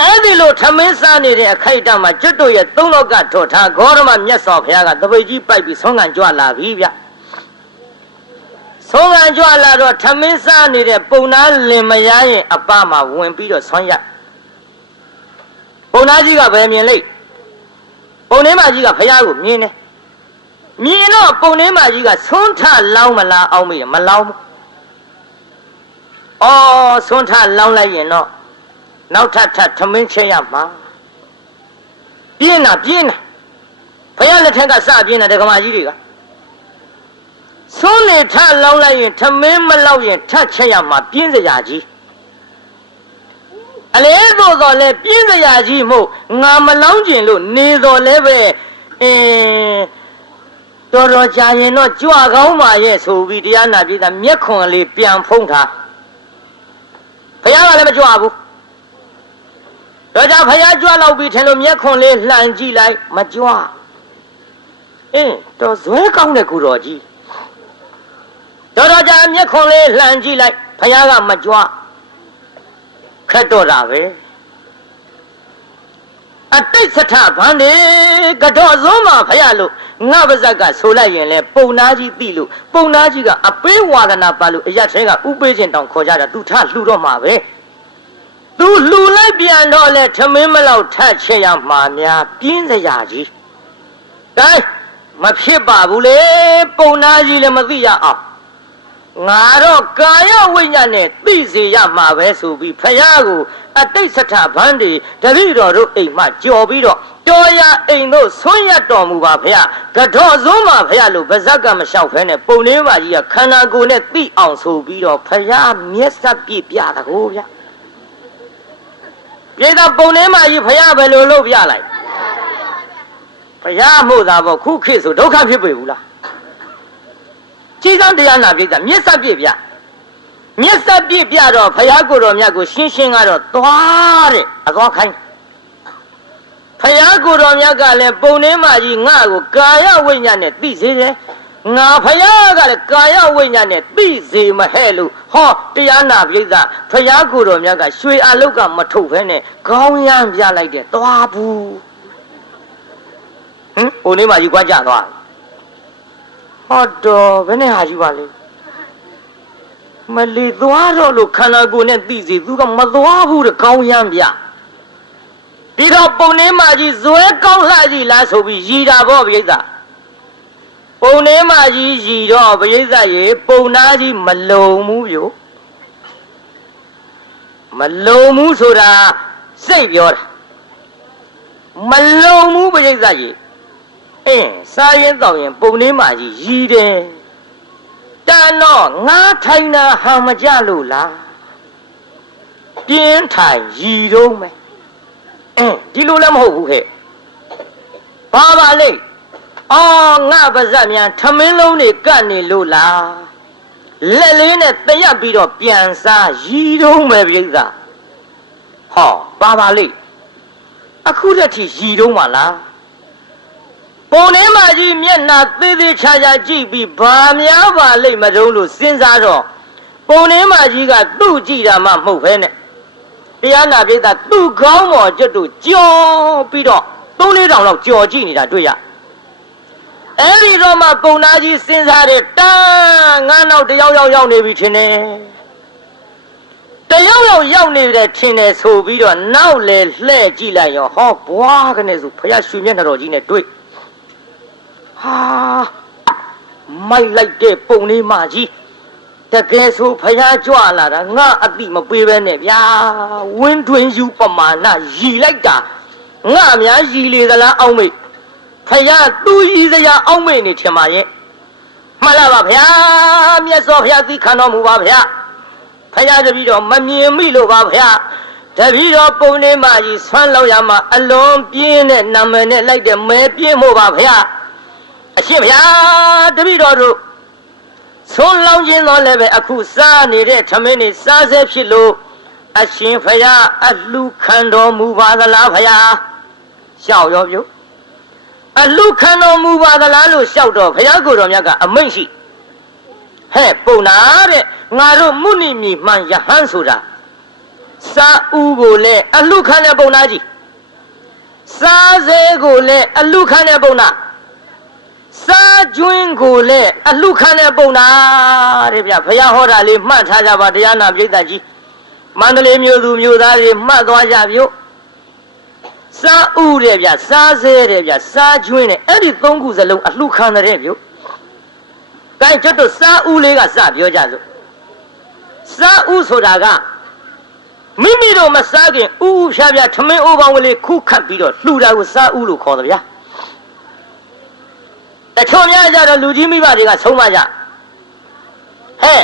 အဲ့ဒီလိုထမင်းစားနေတဲ့အခိုက်အတန့်မှာကျွတ်တို့ရဲ့3လောကထော်ထားဂေါရမမြတ်စွာဘုရားကတပိတ်ကြီးပိုက်ပြီးဆုံးခံကြွလာပြီဗျဆုံးခံကြွလာတော့ထမင်းစားနေတဲ့ပုံနာလင်မယားရင်အပမှာဝင်ပြီးတော့ဆွမ်းရပုံနာကြီးကဘယ်မြင်လိမ့်ပုံထဲမှာကြီးကဘုရားကိုမြင်တယ်မြင်တော့ပုံထဲမှာကြီးကဆွန်းထလောင်းမလားအောင်မေးမလောင်းဘူးဆွန်းထလောင်းလိုက်ရင်တော့နောက်ထပ်ထမင်းချက်ရမှာပြင်းတာဘုရားလက်ထက်ကစပြင်းတာဒကမာကြီးတွေကဆုံးနေထလောင်းလိုက်ရင်ထမင်းမလောက်ရင်ထချက်ရမှာပြင်းစရာကြီးအလဲတော့လဲပြင်းစရာကြီးမို့ငါမလောင်းကျင်လို့နေတော်လဲပဲတော်ကြာရင်တော့ကြွကောင်းပါရဲ့ဆိုပြီးတရားနာပြည်သားမျက်ခွန်လေးပြန်ဖုံးထားဘုရားကလည်းမကြွဘူးတော့ကြဖယားကြွလောက်ပြီးထင်လို့မျက်ခွန်လေးလှန်ကြည့်လိုက်မကြွတော့ဇွဲကောင်းတဲ့ကူတော်ကြီးတော့ကြမျက်ခွန်လေးလှန်ကြည့်လိုက်ဖယားကမကြွခက်တော့တာပဲအတိတ်စထဗန္ဒီကတော့ဇွန်းမှာဖယားလို့ငါပါဇက်ကဆိုလိုက်ရင်လေပုံနာကြီးသိလို့ပုံနာကြီးကအပေးဝါဒနာပါလို့အရက်ထဲကဥပေးခြင်းတောင်ခေါ်ကြတာသူထလှူတော့မှာပဲသူလှူလိုက်ပြန်တော့လဲထမင်းမလောက်ထတ်ချက်ရမှာများပြင်းစရာကြီးကဲမဖြစ်ပါဘူးလေပုံနာကြီးလည်းမသိရအောင်ငါတော့ကာယဝိညာဉ်နဲ့သိစေရမှာပဲဆိုပြီးဖယားကိုအတိတ်စထဗန္ဒီတတိတော်တို့အိမ်မှကြော်ပြီးတော့တော်ရအိမ်တို့ဆွန့်ရတော်မူပါဖယားကတော့ဇွန်းမှာဖယားလို့ဗဇက်ကမလျှောက်ဖဲနဲ့ပုံလေးပါကြီးကခန္ဓာကိုယ်နဲ့သိအောင်ဆိုပြီးတော့ဖယားမျက်စပ်ပြပြတကိုဗျပြည်တော်ပုံထဲမှာကြီးဖယားပဲလို့လုပ်ပြလိုက် ဘုရားမို့သာပေါ့ခုခေတ်ဆိုဒုက္ခဖြစ်ပေဘူးလားကြီးစံတရားနာပြိတ္တာမျက်စပ်ပြပြမျက်စပ်ပြပြတော့ဘုရားကိုယ်တော်မြတ်ကိုရှင်းရှင်းကတော့သွားတဲ့အသွားခိုင်းဘုရားကိုယ်တော်မြတ်ကလည်းပုံနှင်းမကြီးငါ့ကိုကာယဝိညာဉ်နဲ့သိစေတယ်ငါဘုရားကလည်းကာယဝိညာဉ်နဲ့သိစေမဟဲ့လို့ဟောတရားနာပြိတ္တာဘုရားကိုယ်တော်မြတ်ကရွှေအလုတ်ကမထုတ်ဘဲနဲ့ခေါင်းရမ်းပြလိုက်တယ်သွားဘူးပုံနှင်းမကြီးကွာကြသွားဟောတော်ဘယ်နဲ့ဟာကြီးပါလဲမလီသွားတော့လို့ခန္ဓာကိုယ်နဲ့သိစေသူကမသွားဘူးတဲ့ခေါင်းရမ်းပြဒီတော့ပုံနှင်းမကြီးဇွဲကောင်းလှကြီးလားဆိုပြီးရည်တာပေါ့ပြိတ္တာပုံနှင်းမကြီးရည်တော့ပြိတ္တာရေပုံနာကြီးမလုံဘူးပြိုမလုံဘူးဆိုတာစိတ်ပြောတာမလုံဘူးပြိတ္တာရေစားရင်တောက်ရင်ပုံနှင်းမကြီးရည်တယ်တန်တော့ငါထိုင်တာဟာမကြလို့လားပြင်းထိုင်ရည်တော့မယ်ဒီလိုလည်းမဟုတ်ဘူးဟဲ့ဘာပါလိမ့်အော်ငါပါဇက်မြန်ထမင်းလုံးတွေကတ်နေလို့လားလက်လေးနဲ့တရက်ပြီးတော့ပြန်စားရည်တော့မယ်ပြိဿဟောဘာပါလိမ့်အခုတည်းထိရည်တော့မှာလားပုံနှင်းမကြီးမျက်နှာသေးသေးချာချာကြည့်ပြီးဘာများပါလိမ့်မတုံးလို့စဉ်းစားတော့ပုံနှင်းမကြီးကသူ့ကြည့်တာမှမဟုတ်ဘဲနဲ့တရားနာပြိတ္တာသူ့ခေါင်းပေါ်ကျွတ်တို့ကြော်ပြီးတော့3-4 တောင်လောက်ကြော်ကြည့်နေတာတွေ့ရအဲ့ဒီတော့မှပုံနာကြီးစဉ်းစားတယ်တန်းငါနောက်တယောက်ရောက်နေပြီထင်တယ်တယောက်ရောက်နေတယ်ထင်တယ်ဆိုပြီးတော့နောက်လေလှဲ့ကြည့်လိုက်ရောဟောဘွားကနေဆိုဖယားရွှေမျက်နှာတော်ကြီးနဲ့တွေ့ဟာမိုက်လိုက်တဲ့ပုံလေးမကြီးတကယ်ဆိုဖယားကြွလာတာငါအတိမပေးပဲနဲ့ဗျာဝင်းတွင်ယူပမာဏရည်လိုက်တာငါအများရည်လေသလားအောင်းမိတ်ဖယားသူ့ရည်စရာအောင်းမိတ်နေထင်ပါရဲ့မှန်လားပါဗျာမြတ်စွာဘုရားသိခံတော်မူပါဗျာဖယားတပည့်တော်မမြင်မိလို့ပါဗျာတပည့်တော်ပုံနေမကြီးဆွမ်းလောက်ရမှာအလွန်ပြင်းတဲ့နာမည်နဲ့လိုက်တဲ့မဲပြင်းမို့ပါဗျာအရှင်ဗျာတပည့်တော်တို့ဆုံးလောင်းခြင်းတော့လည်းပဲအခုစားနေတဲ့ထမင်းနေစားဆဲဖြစ်လို့အရှင်ဖယားအလှခံတော်မူပါသလားဖယားရှောက်ရောပြုအလှခံတော်မူပါသလားလို့ရှောက်တော့ဖယားကိုယ်တော်မြတ်ကအမိန့်ရှိဟဲ့ပုံနာတဲ့ငါတို့မုနိမီမှန်ယဟန်ဆိုတာစာဦးကိုလည်းအလှခံတဲ့ပုံနာကြီးစားဆဲကိုလည်းအလှခံတဲ့ပုံနာစားကျွင်းကိုလည်းအလှခံတဲ့ပုံနာတဲ့ဗျဘုရားဟောတာလေးမှတ်ထားကြပါတရားနာပြိတ္တာကြီးမန္တလေးမြို့သူမြို့သားတွေမှတ်သွားကြပြုစားဥတဲ့ဗျစားဆဲတဲ့ဗျစားကျွင်းတဲ့အဲ့ဒီ3ခုစလုံးအလှခံတဲ့ပြုကဲကျွတ်တို့စားဥလေးကစပြောကြစို့စားဥဆိုတာကမိမိတို့မစားခင်ဥဥဖြားဖြားထမင်းအိုးပေါင်းကလေးခုခတ်ပြီးတော့လှူတာကိုစားဥလို့ခေါ်တယ်ဗျာတချို့များကြတော့လူကြီးမိဘတွေကဆုံးမကြဟဲ့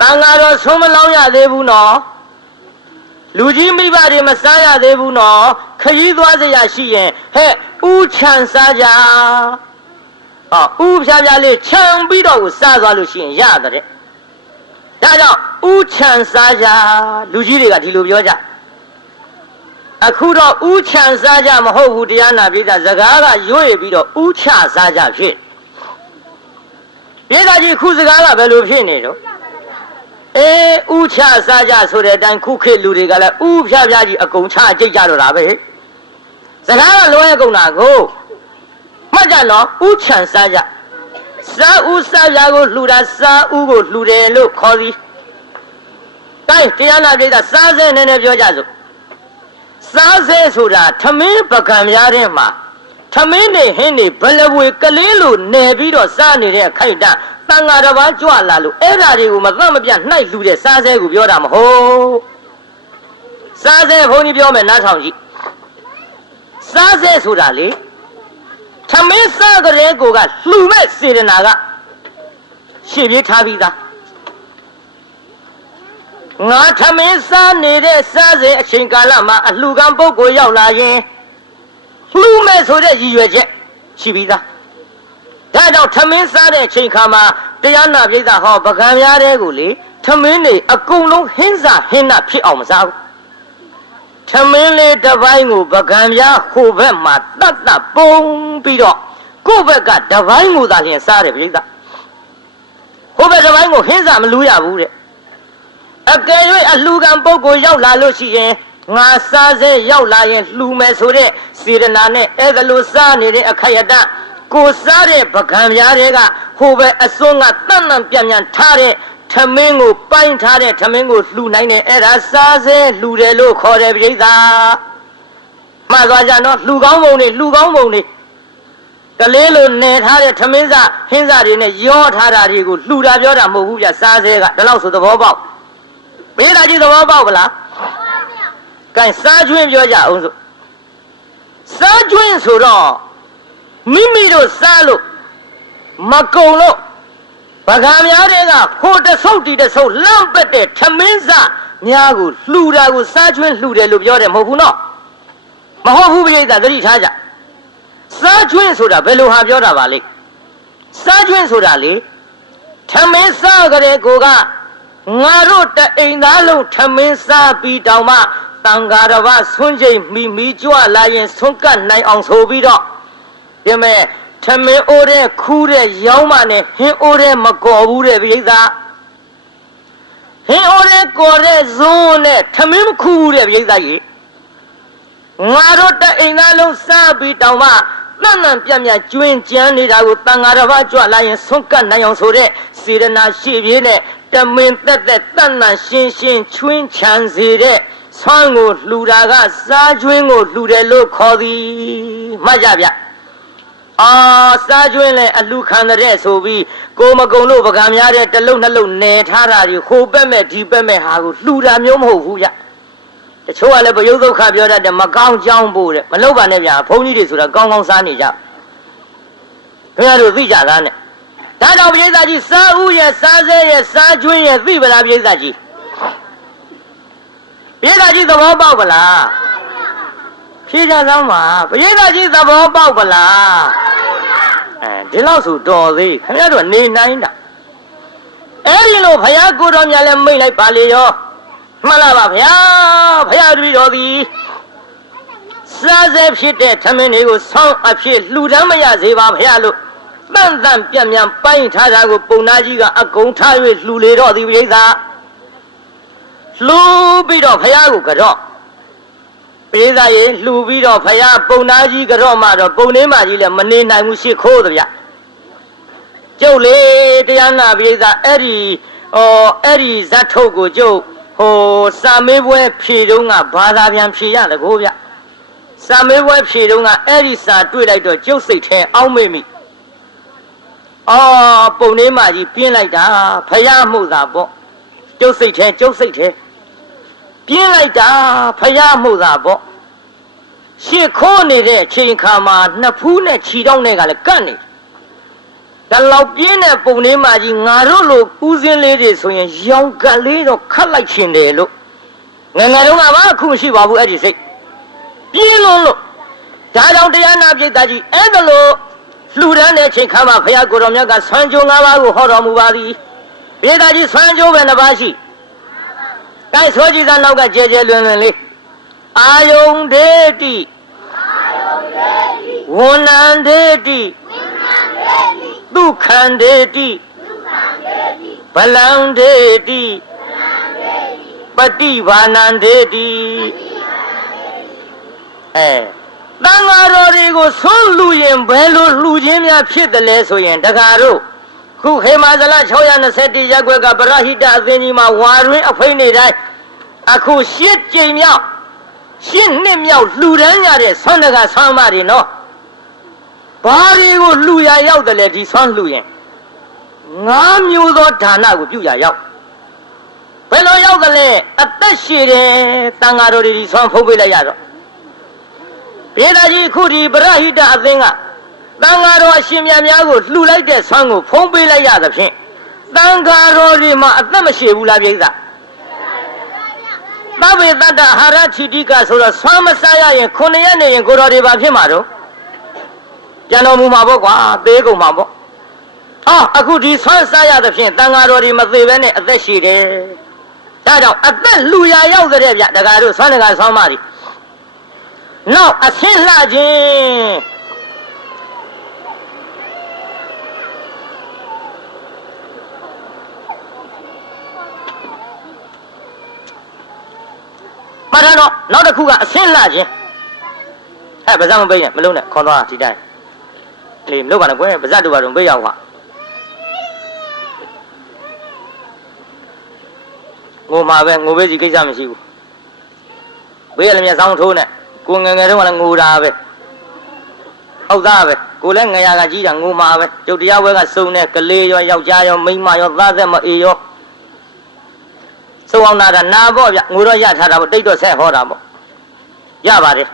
တန်ဃာတော်ဆုံးမလောင်းရသေးဘူးနော်လူကြီးမိဘတွေမစားရသေးဘူးနော်ခရီးသွားစရာရှိရင်ဟဲ့ဥချံစားကြဟောဥဖြားဖြားလေးခြံပြီးတော့ကိုစားသွားလို့ရှိရင်ရတယ်ဒါကြောင့်ဥချံစားကြလူကြီးတွေကဒီလိုပြောကြအခုတော့ဥချံစားကြမဟုတ်ဘူးတရားနာပြည်သားစကားကရွေ့ပြီးတော့ဥချစားကြဖြစ်ပြည်သားကြီးခုစကားကဘယ်လိုဖြစ်နေတော့ဥချစားကြဆိုတဲ့အတိုင်းခုခေတ်လူတွေကလည်းဥဖြားဖြားကြီးအကုန်ချကြိတ်ကြတော့တာပဲစကားကလွဲကုန်တာကိုမှတ်ကြနော်ဥချံစားကြစားဥစားကြကိုလှူတာစားဥကိုလှူတယ်လို့ခေါ်သည်တိုင်းတရားနာပြည်သားစားစဲနေနေပြောကြစို့စားဆဲဆိုတာထမင်းပကံများတဲ့မှာထမင်းနေဟင်းနေဘလဘွေကလေးလိုနယ်ပြီးတော့စားနေတဲ့အခိုက်တန့်တန်ဃာတစ်ပါးကြွလာလို့အဲ့ဓာတွေကိုမသက်မပြတ်နှိုက်လူတဲ့စားဆဲကိုပြောတာမဟုတ်စားဆဲဘုန်းကြီးပြောမယ်နားထောင်ကြည့်စားဆဲဆိုတာလေထမင်းစားကြတဲ့ကိုကလှူမဲ့စေတနာကရှေ့ပြေးထားပြီးသားငါထမင်းစားနေတဲ့စားစဉ်အချိန်ကာလမှာအလှကံပုဂ္ဂိုလ်ရောက်လာရင် လှူမဲ့ဆိုတဲ့ရည်ရွယ်ချက်ရှိပြီးသားဒါကြောင့်ထမင်းစားတဲ့ချိန်ခါမှာတရားနာပြိဿဟောပကံများတဲ့ကိုလေထမင်းတွေအကုန်လုံးဟင်းစာဟင်းနာဖြစ်အောင်မစားဘူးထမင်းလေးတစ်ပိုင်းကိုပကံများဟိုဘက်မှာတတ်တတ်ပုံပြီးတော့ကိုယ့်ဘက်ကတစ်ပိုင်းကိုသာလျှင်စားတယ်ပြိဿဟိုဘက်တစ်ပိုင်းကိုဟင်းစာမလူရဘူးတဲ့အကယ်၍အလှကံပုဂ္ဂိုလ်ရောက်လာလို့ရှိရင်ငါစားစေရောက်လာရင်လှူမယ်ဆိုတဲ့စေတနာနဲ့အဲ့ဒါလိုစားနေတဲ့အခိုက်အတန့်ကိုစားတဲ့ပကံများတွေကဟိုပဲအစွန်းကတန်တန်ပြန်ပြန်ထားတဲ့ထမင်းကိုပိုင်းထားတဲ့ထမင်းကိုလှူနိုင်တယ်အဲ့ဒါစားစေလှူတယ်လို့ခေါ်တယ်ပြိဿမှတ်သွားကြနော်လှူကောင်းပုံတွေလှူကောင်းပုံတွေကလေးလိုနေထားတဲ့ထမင်းစားဟင်းစားတွေနဲ့ရောထားတာတွေကိုလှူတာပြောတာမဟုတ်ဘူးဗျစားစေကဒါလို့ဆိုသဘောပေါက်ပြိဿကြီးသဘောပေါက်ဗလားကဲစားကျွင်းပြောကြအောင်ဆိုစားကျွင်းဆိုတော့မိမိတို့စားလို့မကုံလို့ဗကားများတွေကဟိုတဆုပ်တီတဆုပ်လန့်ပက်တဲ့ထမင်းစားများကိုလှူတာကိုစားကျွင်းလှူတယ်လို့ပြောတယ်မဟုတ်ဘူးနော်မဟုတ်ဘူးပြိဿသတိထားကြစားကျွင်းဆိုတာဘယ်လိုဟာပြောတာပါလဲစားကျွင်းဆိုတာလေထမင်းစားကြတဲ့ကိုကငါတို့တအိမ်သားလုံးထမင်းစားပြီးတောင်မှတန်ဃာတော်ဘာဆွန့်ချိန်မိကြွလာရင်ဆွန့်ကတ်နိုင်အောင်ဆိုပြီးတော့ဒီမဲ့ထမင်းအိုးတဲ့ခူးတဲ့ရောင်းမနဲ့ဟင်းအိုးတဲ့မကော်ဘူးတဲ့ပြိဿဟင်းအိုးတဲ့ကော်တဲ့ဇွန်းနဲ့ထမင်းမခူးဘူးတဲ့ပြိဿကြီးငါတို့တအိမ်သားလုံးစားပြီးတောင်မှတန်တန်ပြန့်ပြန့်ကျွင်းကြမ်းနေတာကိုတန်ဃာတော်ဘာကြွလာရင်ဆွန့်ကတ်နိုင်အောင်ဆိုတဲ့စေတနာရှိပြေးနဲ့တမင်တက်တက်တန်တန်ရှင်းရှင်းချွင်းချမ်းစေတဲ့ဆွမ်းကိုလှူတာကစားကျွင်းကိုလှူတယ်လို့ခေါ်သည်မှတ်ကြဗျစားကျွင်းလဲအလှခံတဲ့ဆိုပြီးကိုမကုံလို့ပကံများတဲ့တလုံးနှလုံးနေထားတာတွေဟိုပက်မဲ့ဒီပက်မဲ့ဟာကိုလှူတာမျိုးမဟုတ်ဘူးဗျတချို့ကလည်းဘယုဒုက္ခပြောတတ်တယ်မကောင်းကြောင်းဖို့တဲ့မလုပ်ပါနဲ့ဗျဘုန်းကြီးတွေဆိုတာကောင်းကောင်းစားနေကြခင်ဗျားတို့သိကြသားနဲ့ဒါကြောင့်ပြိဿကြီးစားဦးရဲ့စားစဲရဲ့စားကျွင်းရဲ့သိပလားပြိဿကြီးပြိဿကြီးသဘောပေါက်ပလားဖြေကြစမ်းပါပြိဿကြီးသဘောပေါက်ပလားဒီလောက်ဆိုတော်သေးခင်ဗျားတို့နေနိုင်တာအဲ့ဒီလိုဘုရားကိုတော်မြတ်လည်းမိတ်လိုက်ပါလေရောမှန်လားပါဗျာဘုရားတပည့်တော်သည်စားစဲဖြစ်တဲ့ထမင်းတွေကိုဆောင်းအဖြစ်လှူဒန်းမရစေပါဘုရားလို့တန်တန်ပြန့်ပြန့်ပိုင်းထားတာကိုပုံနာကြီးကအကုန်ထား၍လှူလေတော့သည်ပြိဿလှူပြီးတော့ဘုရားကိုကြော့ပြိဿရေလှူပြီးတော့ဘုရားပုံနာကြီးကြော့မှတော့ပုံနေမကြီးလည်းမနေနိုင်ဘူးရှစ်ခိုးတယ်ဗျကျုပ်လေတရားနာပြိဿအဲ့ဒီဇတ်ထုတ်ကိုကျုပ်စာမေးပွဲဖြေတုံးကဘာသာပြန်ဖြေရတယ်ကိုဗျစာမေးပွဲဖြေတုံးကအဲ့ဒီစာတွေ့လိုက်တော့ကျုပ်စိတ်ထဲအောင်းမေ့မိပုံနေမကြီးပြင်းလိုက်တာဖယားမှုသာပေါ့ကျုပ်စိတ်ထဲပြင်းလိုက်တာဖယားမှုသာပေါ့ရှစ်ခိုးနေတဲ့အချိန်ခါမှာနှစ်ဖူးနဲ့ခြီတောင်းနဲ့ကလည်းကန့်နေဒါလောက်ပြင်းတဲ့ပုံနေမကြီးငါတို့လိုဦးစင်းလေးတွေဆိုရင်ရောင်ကလေးတော့ခတ်လိုက်ချင်တယ်လို့ငယ်ငယ်တုန်းကမှအခုမရှိပါဘူးအဲ့ဒီစိတ်ပြင်းလို့ဒါကြောင့်တရားနာပြိဿကြီးအဲ့ဒါလို့လှူဒန်းတဲ့အချိန်ခါမှာဘုရားကိုတော်မြတ်ကဆွမ်းကြိုး၅ပါးကိုဟောတော်မူပါသည်ပြိဿကြီးဆွမ်းကြိုးပဲနှစ်ပါးရှိကိုက်ဆိုကြည်သာနောက်ကကျဲကျဲလွင်လွင်လေးအာယုန်ဒေတိဝန္နံဒေတိဒုက္ခံဒေတိဗလံဒေတိပฏิဘာနံဒေတိတန်ဃာတော်တွေကိုဆုံးလူရင်ဘယ်လိုလှူခြင်းများဖြစ်တယ်လဲဆိုရင်တခါတို့ခုခေမာဇလ621ရပ်ကွက်ကပရဟိတအသင်းကြီးမှာဝါရင်းအဖိနေတိုင်းအခု8ကြိမ်မြောက်8နှစ်မြောက်လှူဒန်းရတဲ့ဆွမ်းတကဆွမ်းမတွေနော်ဘာတွေကိုလှူရရောက်တယ်လဲဒီဆွမ်းလှူရင်9မျိုးသောဒါနကိုပြုရရောက်ဘယ်လိုရောက်တယ်လဲအသက်ရှည်တယ်တန်ဃာတော်တွေဒီဆွမ်းဖုံးပေးလိုက်ရတော့ပြိဿကြီးခုဒီပရဟိတအသင်းကတန်ဃာတော်အရှင်မြတ်များကိုလှူလိုက်တဲ့ဆွမ်းကိုဖုံးပေးလိုက်ရသဖြင့်တန်ဃာတော်တွေမှာအသက်မရှည်ဘူးလားပြိဿတ သဗ္ဗေတ္တဟာရချီတိကဆိုတော့ဆွမ်းမစားရရင်ခုနှစ်ရက်နေရင်ကိုတော်တွေပါဖြစ်မှာတော့ပြန်တော်မူမှာပေါ့ကွာသေးကုန်မှာပေါ့အခုဒီဆွမ်းစားရသဖြင့်တန်ဃာတော်တွေမသေးဘဲနဲ့အသက်ရှိတယ်ဒါကြောင့်အသက်လူရာရောက်တဲ့ဗျတက္ကတို့ဆွမ်းတက္ကဆွမ်းမတွေနောက်အဆင်းလှခြင်းမထတော့နောက်တစ်ခုကအဆင်းလှခြင်းဗဇတ်မပိတ်နဲ့မလုံးနဲ့ခေါ်သွားဒီတိုင်းလေမလုပ်ပါနဲ့ကွယ်ဗဇတ်တို့ဘာတို့ပိတ်ရောက်ဟာငိုမှာပဲငိုပေးစီကိစ္စမရှိဘူးဘေးရလည်းမျက်စောင်းထိုးနဲ့ကိုငယ်ငယ်တုန်းကလည်းငိုတာပဲဟုတ်သားပဲကိုလည်းငယ်ရကကြီးတာငိုမှာပဲကျုပ်တရားဝဲကစုံတဲ့ကလေးရောယောက်ျားရောမိန်းမရောသားသက်မအေရောစုံအောင်နာတာနာပေါ့ဗျငိုတော့ရထားတာပေါ့တိတ်တော့ဆက်ဟောတာပေါ့ရပါတယ်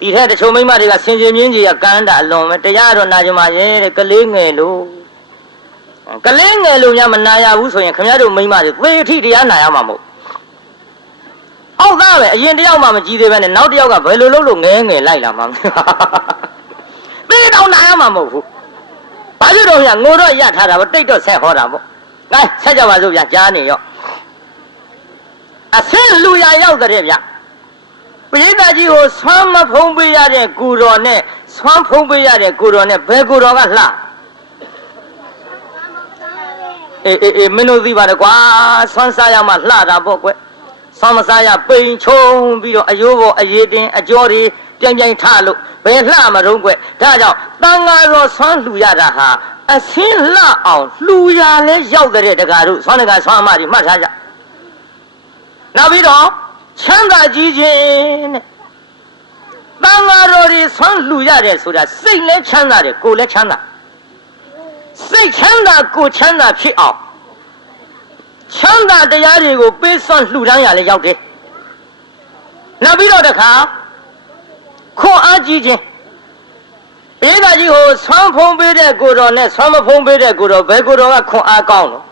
ဒီထက်တချို့မိန်းမတွေကဆင်ခြင်မြင်းကြီးကကန်းတာအလွန်ပဲတရားတော့နာကြမှာရဲ့တဲ့ကလေးငယ်လို့များမနာရဘူးဆိုရင်ခင်ဗျားတို့မိန်းမတွေသေအထိတရားနာရမှာမဟုတ်ဟုတ်သားပဲအရင်တယောက်မှမကြည့်သေးပဲနဲ့နောက်တယောက်ကဘယ်လိုလုပ်လို့ငဲငယ်လိုက်လာမှာသေတော့နာရမှာမဟုတ်ဘူးဘာဖြစ်တော့ဗျငိုတော့ရထားတာပေါ့တိတ်တော့ဆက်ဟောတာပေါ့ကဲဆက်ကြပါစို့ဗျကြားနေရောအဆင်းလူရရောက်တဲ့ဗျပရိသတ်ကြီးကိုဆွမ်းမဖုံးပေးရတဲ့ကိုတော်နဲ့ဆွမ်းဖုံးပေးရတဲ့ကိုတော်နဲ့ဘယ်ကိုတော်ကလှအေးမင်းတို့သိပါတယ်ကွာဆွမ်းစားရမှလှတာပေါ့ကွဆွမ်းမစားရပိန်ချုံပြီးတော့အယိုးပေါ်အရေးတင်အကျော်တွေပြိုင်ပြိုင်ထလို့ဘယ်လှမတော့ကွဒါကြောင့်တန်ဃာတော်ဆွမ်းလှူရတာဟာအဆင်းလှအောင်လှူရလဲရောက်တဲ့တကားတို့ဆွမ်းတကားဆွမ်းအမတွေမှတ်ထားကြနောက်ပြီးတော့ချမ်းသာကြီးခြင်းတဲ့တန်ဃာတော်တွေဆွမ်းလှူရတယ်ဆိုတာစိတ်လည်းချမ်းသာတယ်ကိုယ်လည်းချမ်းသာစိတ်ချမ်းသာကိုယ်ချမ်းသာဖြစ်အောင်ချမ်းသာတရားတွေကိုပေးစွန့်လှူဒန်းရလဲရောက်တယ်နောက်ပြီးတော့တခါခွန်အားကြီးခြင်းဘေးသားကြီးကိုဆွမ်းဖုံးပေးတဲ့ကိုတော်နဲ့ဆွမ်းမဖုံးပေးတဲ့ကိုတော်ဘယ်ကိုတော်ကခွန်အားကောင်းလို့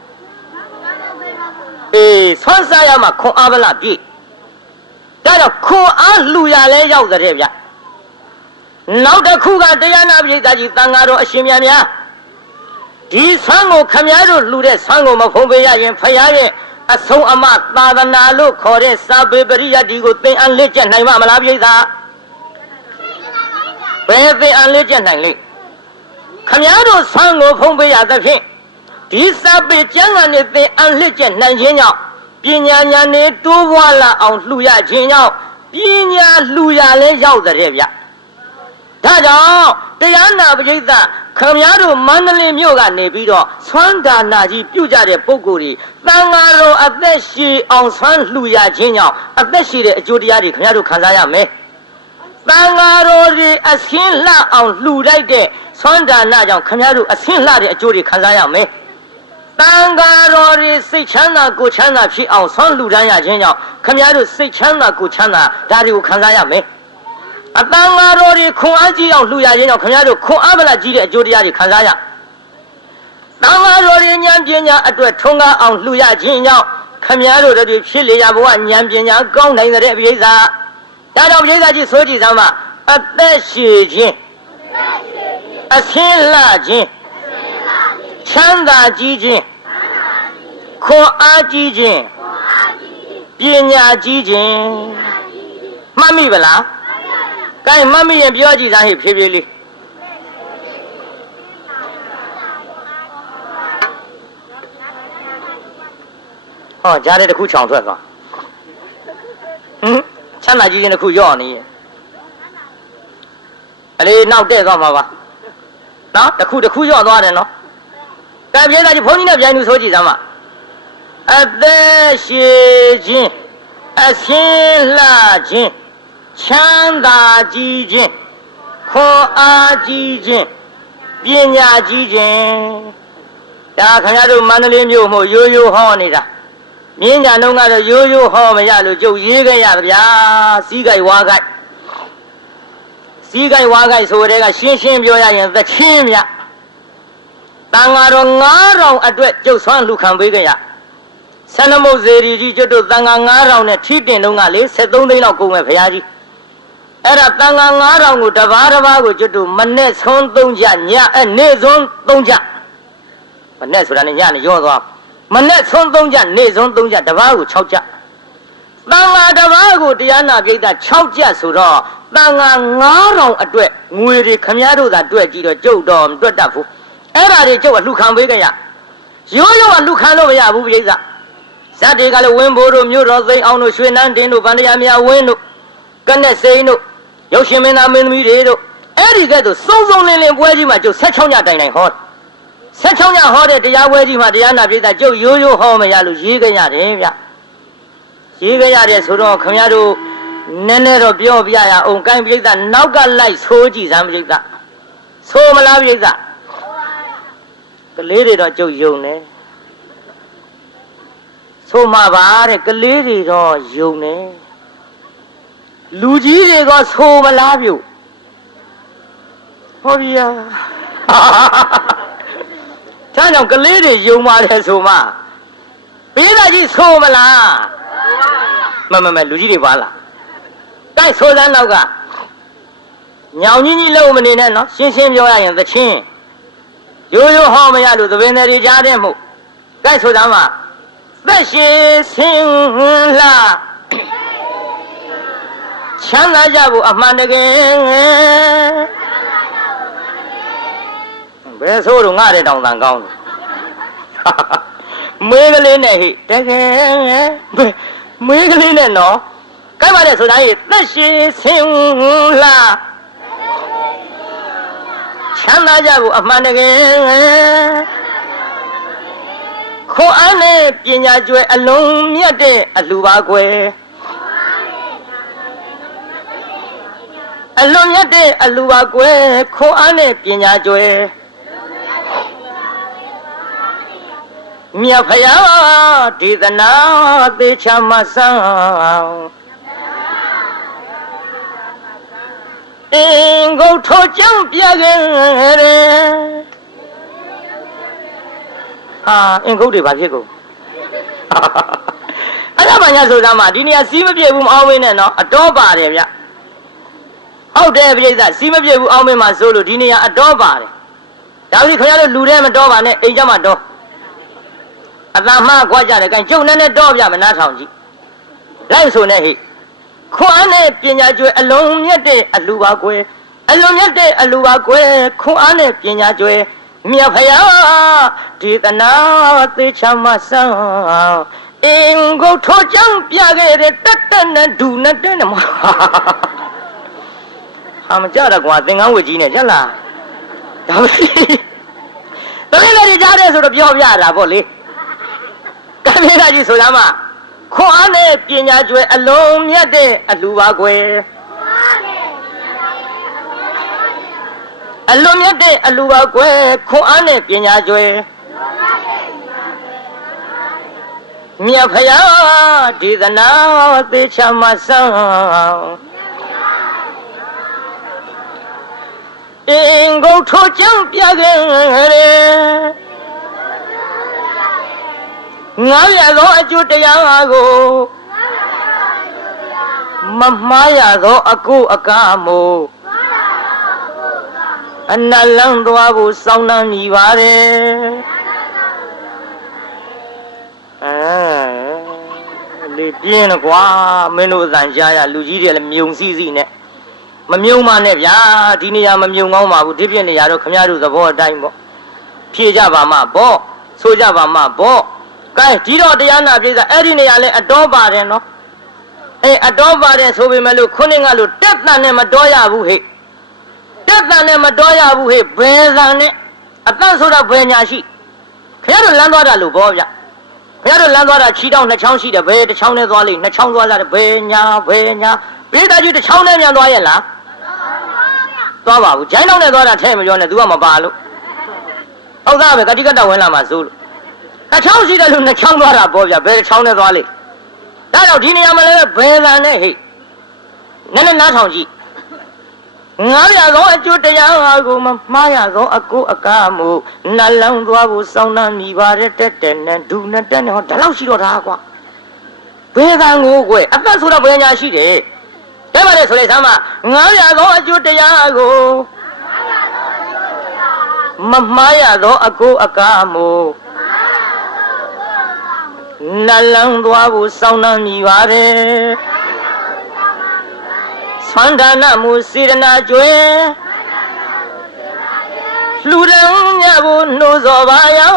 ဆွမ်းစားရမှာခွန်အားဗလားပြည့်ဒါတော့ခွန်အားလှူရလဲရောက်တဲ့ဗျနောက်တစ်ခုကတရားနာပရိသတ်ကြီးတန်ဃာတော်အရှင်မြတ်များဒီဆန်းကိုခမည်းတော်လှူတဲ့ဆန်းကိုမဖုံးပေးရရင်ဖရာရဲ့အဆုံးအမသာသနာလို့ခေါ်တဲ့စာပေပရိယတ်ဒီကိုသင်အလက်ကျက်နိုင်မှာမလားပရိသတ်ဘယ်သင်အလက်ကျက်နိုင်လိမ့်ခမည်းတော်ဆန်းကိုဖုံးပေးရသဖြင့်ဒီစာပေကျမ်းဂန်နဲ့သင်အလက်ကျက်နိုင်ခြင်းကြောင့်ပညာဉာဏ်နဲ့တိုးပွားလာအောင်လှူရခြင်းကြောင့်ပညာလှူရလဲရောက်တဲ့ဗျဒါကြောင့်တရားနာပရိသတ်ခင်ဗျားတို့မန္တလေးမြို့ကနေပြီးတော့ဆွမ်းဒါနာကြီးပြုကြတဲ့ပုဂ္ဂိုလ်တွေသံဃာတော်အသက်ရှည်အောင်ဆွမ်းလှူရခြင်းကြောင့်အသက်ရှည်တဲ့အကျိုးတရားတွေခင်ဗျားတို့ခံစားရမယ်သံဃာတော်တွေအဆင်းလှအောင်လှူလိုက်တဲ့ဆွမ်းဒါနာကြောင့်ခင်ဗျားတို့အဆင်းလှတဲ့အကျိုးတွေခံစားရမယ်သံဃာတော်တွေစိတ်ချမ်းသာကိုယ်ချမ်းသာဖြစ်အောင်ဆွမ်းလှူဒန်းရခြင်းကြောင့်ခင်ဗျားတို့စိတ်ချမ်းသာကိုယ်ချမ်းသာဒါတွေကိုခံစားရမယ်အတန်ဃာတော်တွေခွန်အားကြီးအောင်လှူရခြင်းကြောင့်ခင်ဗျားတို့ခွန်အားဗလာကြီးတဲ့အကျိုးတရားတွေခံစားရတန်ဃာတော်တွေဉာဏ်ပညာအတွက်ထုံးကားအောင်လှူရခြင်းကြောင့်ခင်ဗျားတို့တို့ဖြစ်လေရဘဝဉာဏ်ပညာကောင်းနိုင်တဲ့ပိဋကဒါကြောင့်ပိဋကကြီးဆိုကြည့်စမ်းပါအသက်ရှည်ခြင်းအဆင်းလှခြင်းချမ်းသာကြီးခြင်းခွန်အားကြီးခြင်းပညာကြီးခြင်းမှတ်မိဗလားကဲမမီးရင်ပြောကြည့်စမ်းဟိဖြည်းဖြည်းလေးဟောကြားတဲ့တစ်ခုချောင်ထွက်သွားချမ်းသာကြီးခြင်းတစ်ခုရော့နေရဲ့အလေးနောက်တဲ့သွားမှာပါနော်တစ်ခုရော့သွားတယ်နော်ကဲပြေးသားကြီးဘုန်းကြီးနဲ့ပြန်ယူဆိုကြည့်စမ်းပါအသက်ရှည်ခြင်းအဆင်းလှခြင်းချမ်းသာကြီးခြင်းခွန်အားကြီးခြင်းပညာကြီးခြင်းဒါခင်ဗျားတို့မန္တလေးမြို့မို့ရိုးရိုးဟောနေတာမြင်းညာလုံးကတော့ရိုးရိုးဟောမရလို့ကျုပ်ရေးခဲ့ရဗျာစီးကြိုက်ဝါကြိုက်ဆိုတဲ့ကရှင်းရှင်းပြောရရင်သချင်းမြတန်ဃာတော်9000အတွက်ကျုပ်ဆွမ်းလူခံပေးခဲ့ရ ဆန္ဒမုတ်စေရီကြီးကျွတ်တို့တန်ခါ9000နဲ့ထီးတင်တော့ကလေ73သိန်းလောက်ကုန်မဲ့ဘုရားကြီးအဲ့ဒါတန်ခါ9000ကိုတဘာကိုကျွတ်တို့မနဲ့ဆုံး3ကြညနေ့ဆုံး3ကြမနဲ့ဆိုတာနဲ့ညနဲ့ရောသွားမနဲ့ဆုံး3ကြနေ့ဆုံး3ကြတဘာကို6ကြတန်ခါတဘာကိုတရားနာပိဋက6ကြဆိုတော့တန်ခါ9000အတွက်ငွေတွေခမည်းတော်သာတွက်ကြည့်တော့ကျုပ်တော့မတွက်တတ်ဘူးအဲ့ဒါတွေကျုပ်ကလှူခံပေးကြရရိုးကလှူခံလို့မရဘူးပြိဿဇတ်တွေကလည်းဝင်းဘိုးတို့မြို့တော်သိမ်းအောင်တို့ရွှေနန်းတင်တို့ဗန္ဓရာမြဝင်းတို့ကနဲ့စိန်တို့ရုပ်ရှင်မင်းသားမင်းသမီးတွေတို့အဲ့ဒီကဲ့သို့စုံစုံလင်းလင်းပွဲကြီးမှာကျုပ်16ညတိုင်တိုင်ဟော16ညဟောတဲ့တရားပွဲကြီးမှာတရားနာပိဋကကျုပ်ရိုးရိုးဟောမရလို့ရေးကြရတယ်ဗျရေးကြရတယ်ဆိုတော့ခင်ဗျားတို့နည်းနည်းတော့ပြောပြရအောင်ကိုင်းပိဋကနောက်ကလိုက်ဆိုးကြည့်စမ်းပိဋကဆိုးမလားပိဋကကလေးတွေတော့ကျုပ်ယုံတယ်ဆိုမှပါတဲ့ကလေးတွေတော့ယုံတယ်လူကြီးတွေကဆိုမလားပြုတ်ဟောဗျာဒါကြောင့်ကလေးတွေယုံပါတယ်ဆိုမှပိဋကကြီးဆိုမလားမလူကြီးတွေပါလားတိုက်ဆိုတဲ့နောက်ကညောင်ကြီးလုံးမနေနဲ့နော်ရှင်းရှင်းပြောရရင်သချင်းရိုးရိုးဟောမရလို့သဘင်တွေကြားတဲ့မှုတိုက်ဆိုတာမှသက်ရှိဆင်းလာချမ်းသာကြဖို့အမှန်တကယ်ဘယ်ဆိုတော့ငါတဲ့တောင်တန်ကောင်းတယ်မေးကလေးနဲ့ဟိတကယ်မေးကလေးနဲ့နော်ကြိုက်ပါတဲ့ဆိုတာဟိသက်ရှိဆင်းလာချမ်းသာကြဖို့အမှန်တကယ်ခွန်အားနဲ့ပညာကျွယ်အလုံးမြတ်တဲ့အလှပါကွယ်အလုံးမြတ်တဲ့အလှပါကွယ်ခွန်အားနဲ့ပညာကျွယ်မြတ်ဖယားဒေသနာသေချာမဆန်းအင်္ဂုတ်ထောကြောင့်ပြခဲ့တယ်အင်္ဂုတ်တွေဘာဖြစ်ကုန်အဲ့ဒါမှညာဆိုတာမှဒီနေရာစီးမပြေဘူးမအောင်မင်းနဲ့နော်အတော်ပါတယ်ဗျဟုတ်တယ်ပြိဿစီးမပြေဘူးအောင်မင်းမှာဆိုလို့ဒီနေရာအတော်ပါတယ်ဒါကြီးခင်ဗျားတို့လူထဲမတော်ပါနဲ့အိမ်ကြမှာတော်အသာမှခွာကြတယ်ကဲကျုပ်နဲ့နဲ့တော်ပြမနားထောင်ကြည့်လိုက်ဆိုနေဟိခွန်အားနဲ့ပညာကျွယ်အလုံးမြတ်တဲ့အလှပါကွယ်အလုံးမြတ်တဲ့အလှပါကွယ်ခွန်အားနဲ့ပညာကျွယ်မြတ်ဖယားဒေသနာသေချာမဆန်းအင်္ဂုတ်ထောကြောင့်ပြခဲ့တဲ့တတ်နဲ့ဒူနဲ့တဲ့နမဟာမကြတော့ကွာသင်္ကန်းဝတ်ကြီးနဲ့ကြက်လားဒါပဲတမင်လည်းကြားတယ်ဆိုတော့ပြောပြတာပေါ့လေကံလေးကကြီးဆိုတာမှခွန်အားနဲ့ပညာကျွယ်အလုံးမြတ်တဲ့အလှပါကွယ်အလွန်မြတ်တဲ့အလှပါကွယ်ခွန်အားနဲ့ပညာကျွယ်မြတ်ဖယားဒေသနာသေချာမဆန်းအင်္ဂုတ်ထောကြောင့်ပြခဲ့တယ်ငါရသောအကျိုးတရားကိုမမှားရသောအကုအကမို့အနလန်းသွားဖို့စောင်းနှံမိပါတယ်လေပြင်းတော့ကွာမင်းတို့အတန်ကြားရလူကြီးတွေလည်းမြုံစီစီနဲ့မမြုံမနဲ့ဗျာဒီနေရာမမြုံကောင်းပါဘူးဒီပြည့်နေရာတော့ခမရတို့သဘောအတိုင်းပေါ့ဖြေကြပါမှပေါ့ဆိုကြပါမှပေါ့ကဲဒီတော့တရားနာပြည့်စအဲ့ဒီနေရာလဲအတော်ပါတယ်နော်အတော်ပါတယ်ဆိုပေမဲ့လို့ခုနှစ်ကလို့တက်တန်နဲ့မတော်ရဘူးဟဲ့တက်တန်နဲ့မတော်ရဘူးဟဲ့ဘယ်တန်နဲ့အတန့်ဆိုတာဘယ်ညာရှိခင်ဗျားတို့လမ်းသွားတာလို့ဘောဗျခင်ဗျားတို့လမ်းသွားတာခြေတောင်းနှစ်ချောင်းရှိတယ်ဘယ်တစ်ချောင်းနဲ့သွားလိမ့်နှစ်ချောင်းသွားကြတယ်ဘယ်ညာပိဋကကြီးတစ်ချောင်းနဲ့မြန်သွားရဲ့လားသွားပါဘူးဂျိုင်းတောင်းနဲ့သွားတာထဲမပြောနဲ့ तू ကမပါလို့ဟုတ်သားပဲကတိကတဝင်လာမှာစိုးလို့တစ်ချောင်းရှိတယ်လို့နှစ်ချောင်းသွားတာဘောဗျဘယ်တစ်ချောင်းနဲ့သွားလိမ့်ဒါကြောင့်ဒီနေရာမှာလည်းဘယ်လန်နဲ့ဟိနည်းနည်းနားထောင်ကြည့် ငါရသောအကျိုးတရားဟာကိုမမှားရသောအကိုအကားမှုနတ်လောင်းသွားဖို့စောင်းနှံမိပါတဲ့တက်တဲ့နဲ့ဒူနဲ့တက်နဲ့ဟောဒါလောက်ရှိတော့တာကွာဘယ်ကငိုးကွယ်အသက်ဆိုတော့ဘယ်ညာရှိတယ်ဒါမှလည်းဆိုလိုက်စမ်းမငါရသောအကျိုးတရားကိုမမှားရသောအကိုအကားမှုနတ်လောင်းသွားဖို့စောင်းနှံမိပါတယ်သန္တာနမှုစေရနာကျွဲလှူဒန်းမြတ်ဖို့နှိုးစော်ပါရော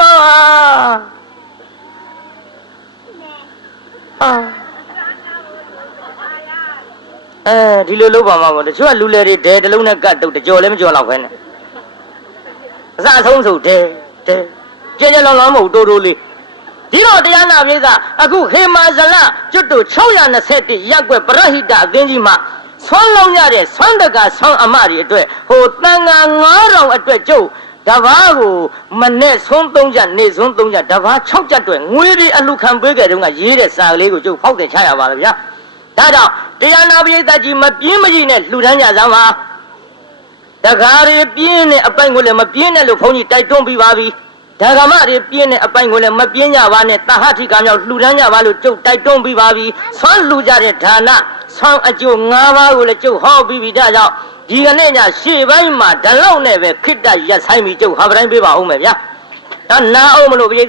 ဒီလိုလုပ်ပါမှာပေါ့တချို့ကလူလေတွေဒဲတလုံးနဲ့ကတ်တုတ်တကြော်လည်းမကြော်တော့ပဲနဲ့အစအဆုံးဆိုဒဲကြဲလောင်းလောင်းမဟုတ်တိုးတိုးလေးဒီတော့တရားနာပြေးသားအခုဟေမာဇလကျွတ်တို့621ရက်ွက်ပရဟိတအသင်းကြီးမှာဆွမ်းလုံးရတဲ့ဆွမ်းတကဆွမ်းအမတွေအတွက်ဟိုတန်ဃာ9000အတွက်ကျုပ်တဘာကိုမနဲ့ဆွမ်း3ချက်နေဆွမ်း3ချက်တဘာ6ချက်အတွက်ငွေတွေအလှခံပေးကြတုန်းကရေးတဲ့စာကလေးကိုကျုပ်ဖောက်တင်ချရပါလားဗျာဒါကြောင့်တရားနာပရိသတ်ကြီးမပြင်းမကြီးနဲ့လှူဒန်းကြစမ်းပါတကားတွေပြင်းနေအပိုင်ကိုလည်းမပြင်းနဲ့လို့ဘုန်းကြီးတိုက်တွန်းပြီးပါပြီဒါကမတွေပြင်းတဲ့အပိုင်ကိုလည်းမပြင်းကြပါနဲ့တဟထိကမြောက်လှူဒန်းကြပါလို့ကျုပ်တိုက်တွန်းပြီးပါပြီဆွမ်းလှူကြတဲ့ဒါနဆွမ်းအကျိုး5ပါးကိုလည်းကျုပ်ဟောပြီးပြီဒါကြောင့်ဒီကနေ့ညရှေ့ပိုင်းမှာဓလောက်နဲ့ပဲခိတ္တရက်ဆိုင်ပြီးကျုပ်ဟာပတိုင်းပေးပါဦးမယ်ဗျာဒါနာအောင်မလို့ပြိဿ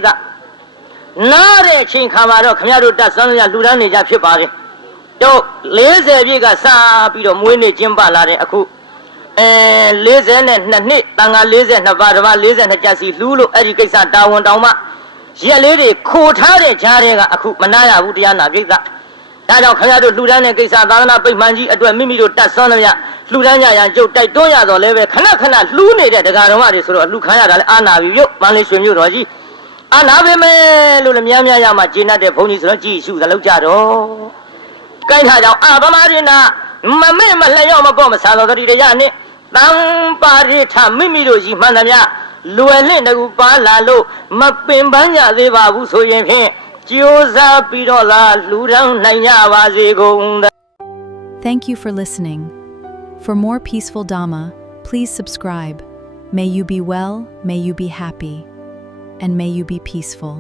နားတဲ့အချိန်ခါမှာတော့ခမရတို့တတ်ဆွမ်းရလှူဒန်းနေကြဖြစ်ပါတယ်တို့40ပြည့်ကစပြီးတော့မွေးနေ့ကျင်းပလာတဲ့အခု42နှစ်တန်ခါ42ပါးတပါး42ကျစီလှူလို့အဲ့ဒီကိစ္စတာဝန်တောင်မှရက်လေးတွေခိုထားတဲ့ကြားတွေကအခုမနာရဘူးတရားနာပြိဿဒါကြောင့်ခင်ဗျားတို့လှူဒန်းတဲ့ကိစ္စသာသနာပိတ်မှန်ကြီးအတွက်မိမိတို့တတ်ဆွမ်းသမျှလှူဒန်းကြရန်ကြုတ်တိုက်တွန်းရတော့လည်းပဲခဏလှူနေတဲ့တရားတော်မတွေဆိုတော့လှူခံရတာလည်းအာနာပြီပြုတ်မန္တလေးရွှေမြို့တော်ကြီးအာနာပြီမဲလို့လည်းများရမှဂျင်းတ်တဲ့ဘုန်းကြီးဆိုတော့ကြည်ရှုသလောက်ကြတော့ကိုင်းထားကြောင့်ဗမာရင်းနာမမေ့မလျော့မပေါ့မဆာတော်တတိရနဲ့တံပါရိထမိမိတို့ကြီးမှန်သမျှလွယ်လင့်တကူပါလာလို့မပင်ပန်းကြသေးပါဘူးဆိုရင်ဖြင့်ကြိုးစားပြီးတော့လာလူတောင်းနိုင်ကြပါစေကုန် Thank you for listening. For more peaceful Dhamma, please subscribe. May you be well, may you be happy, and may you be peaceful.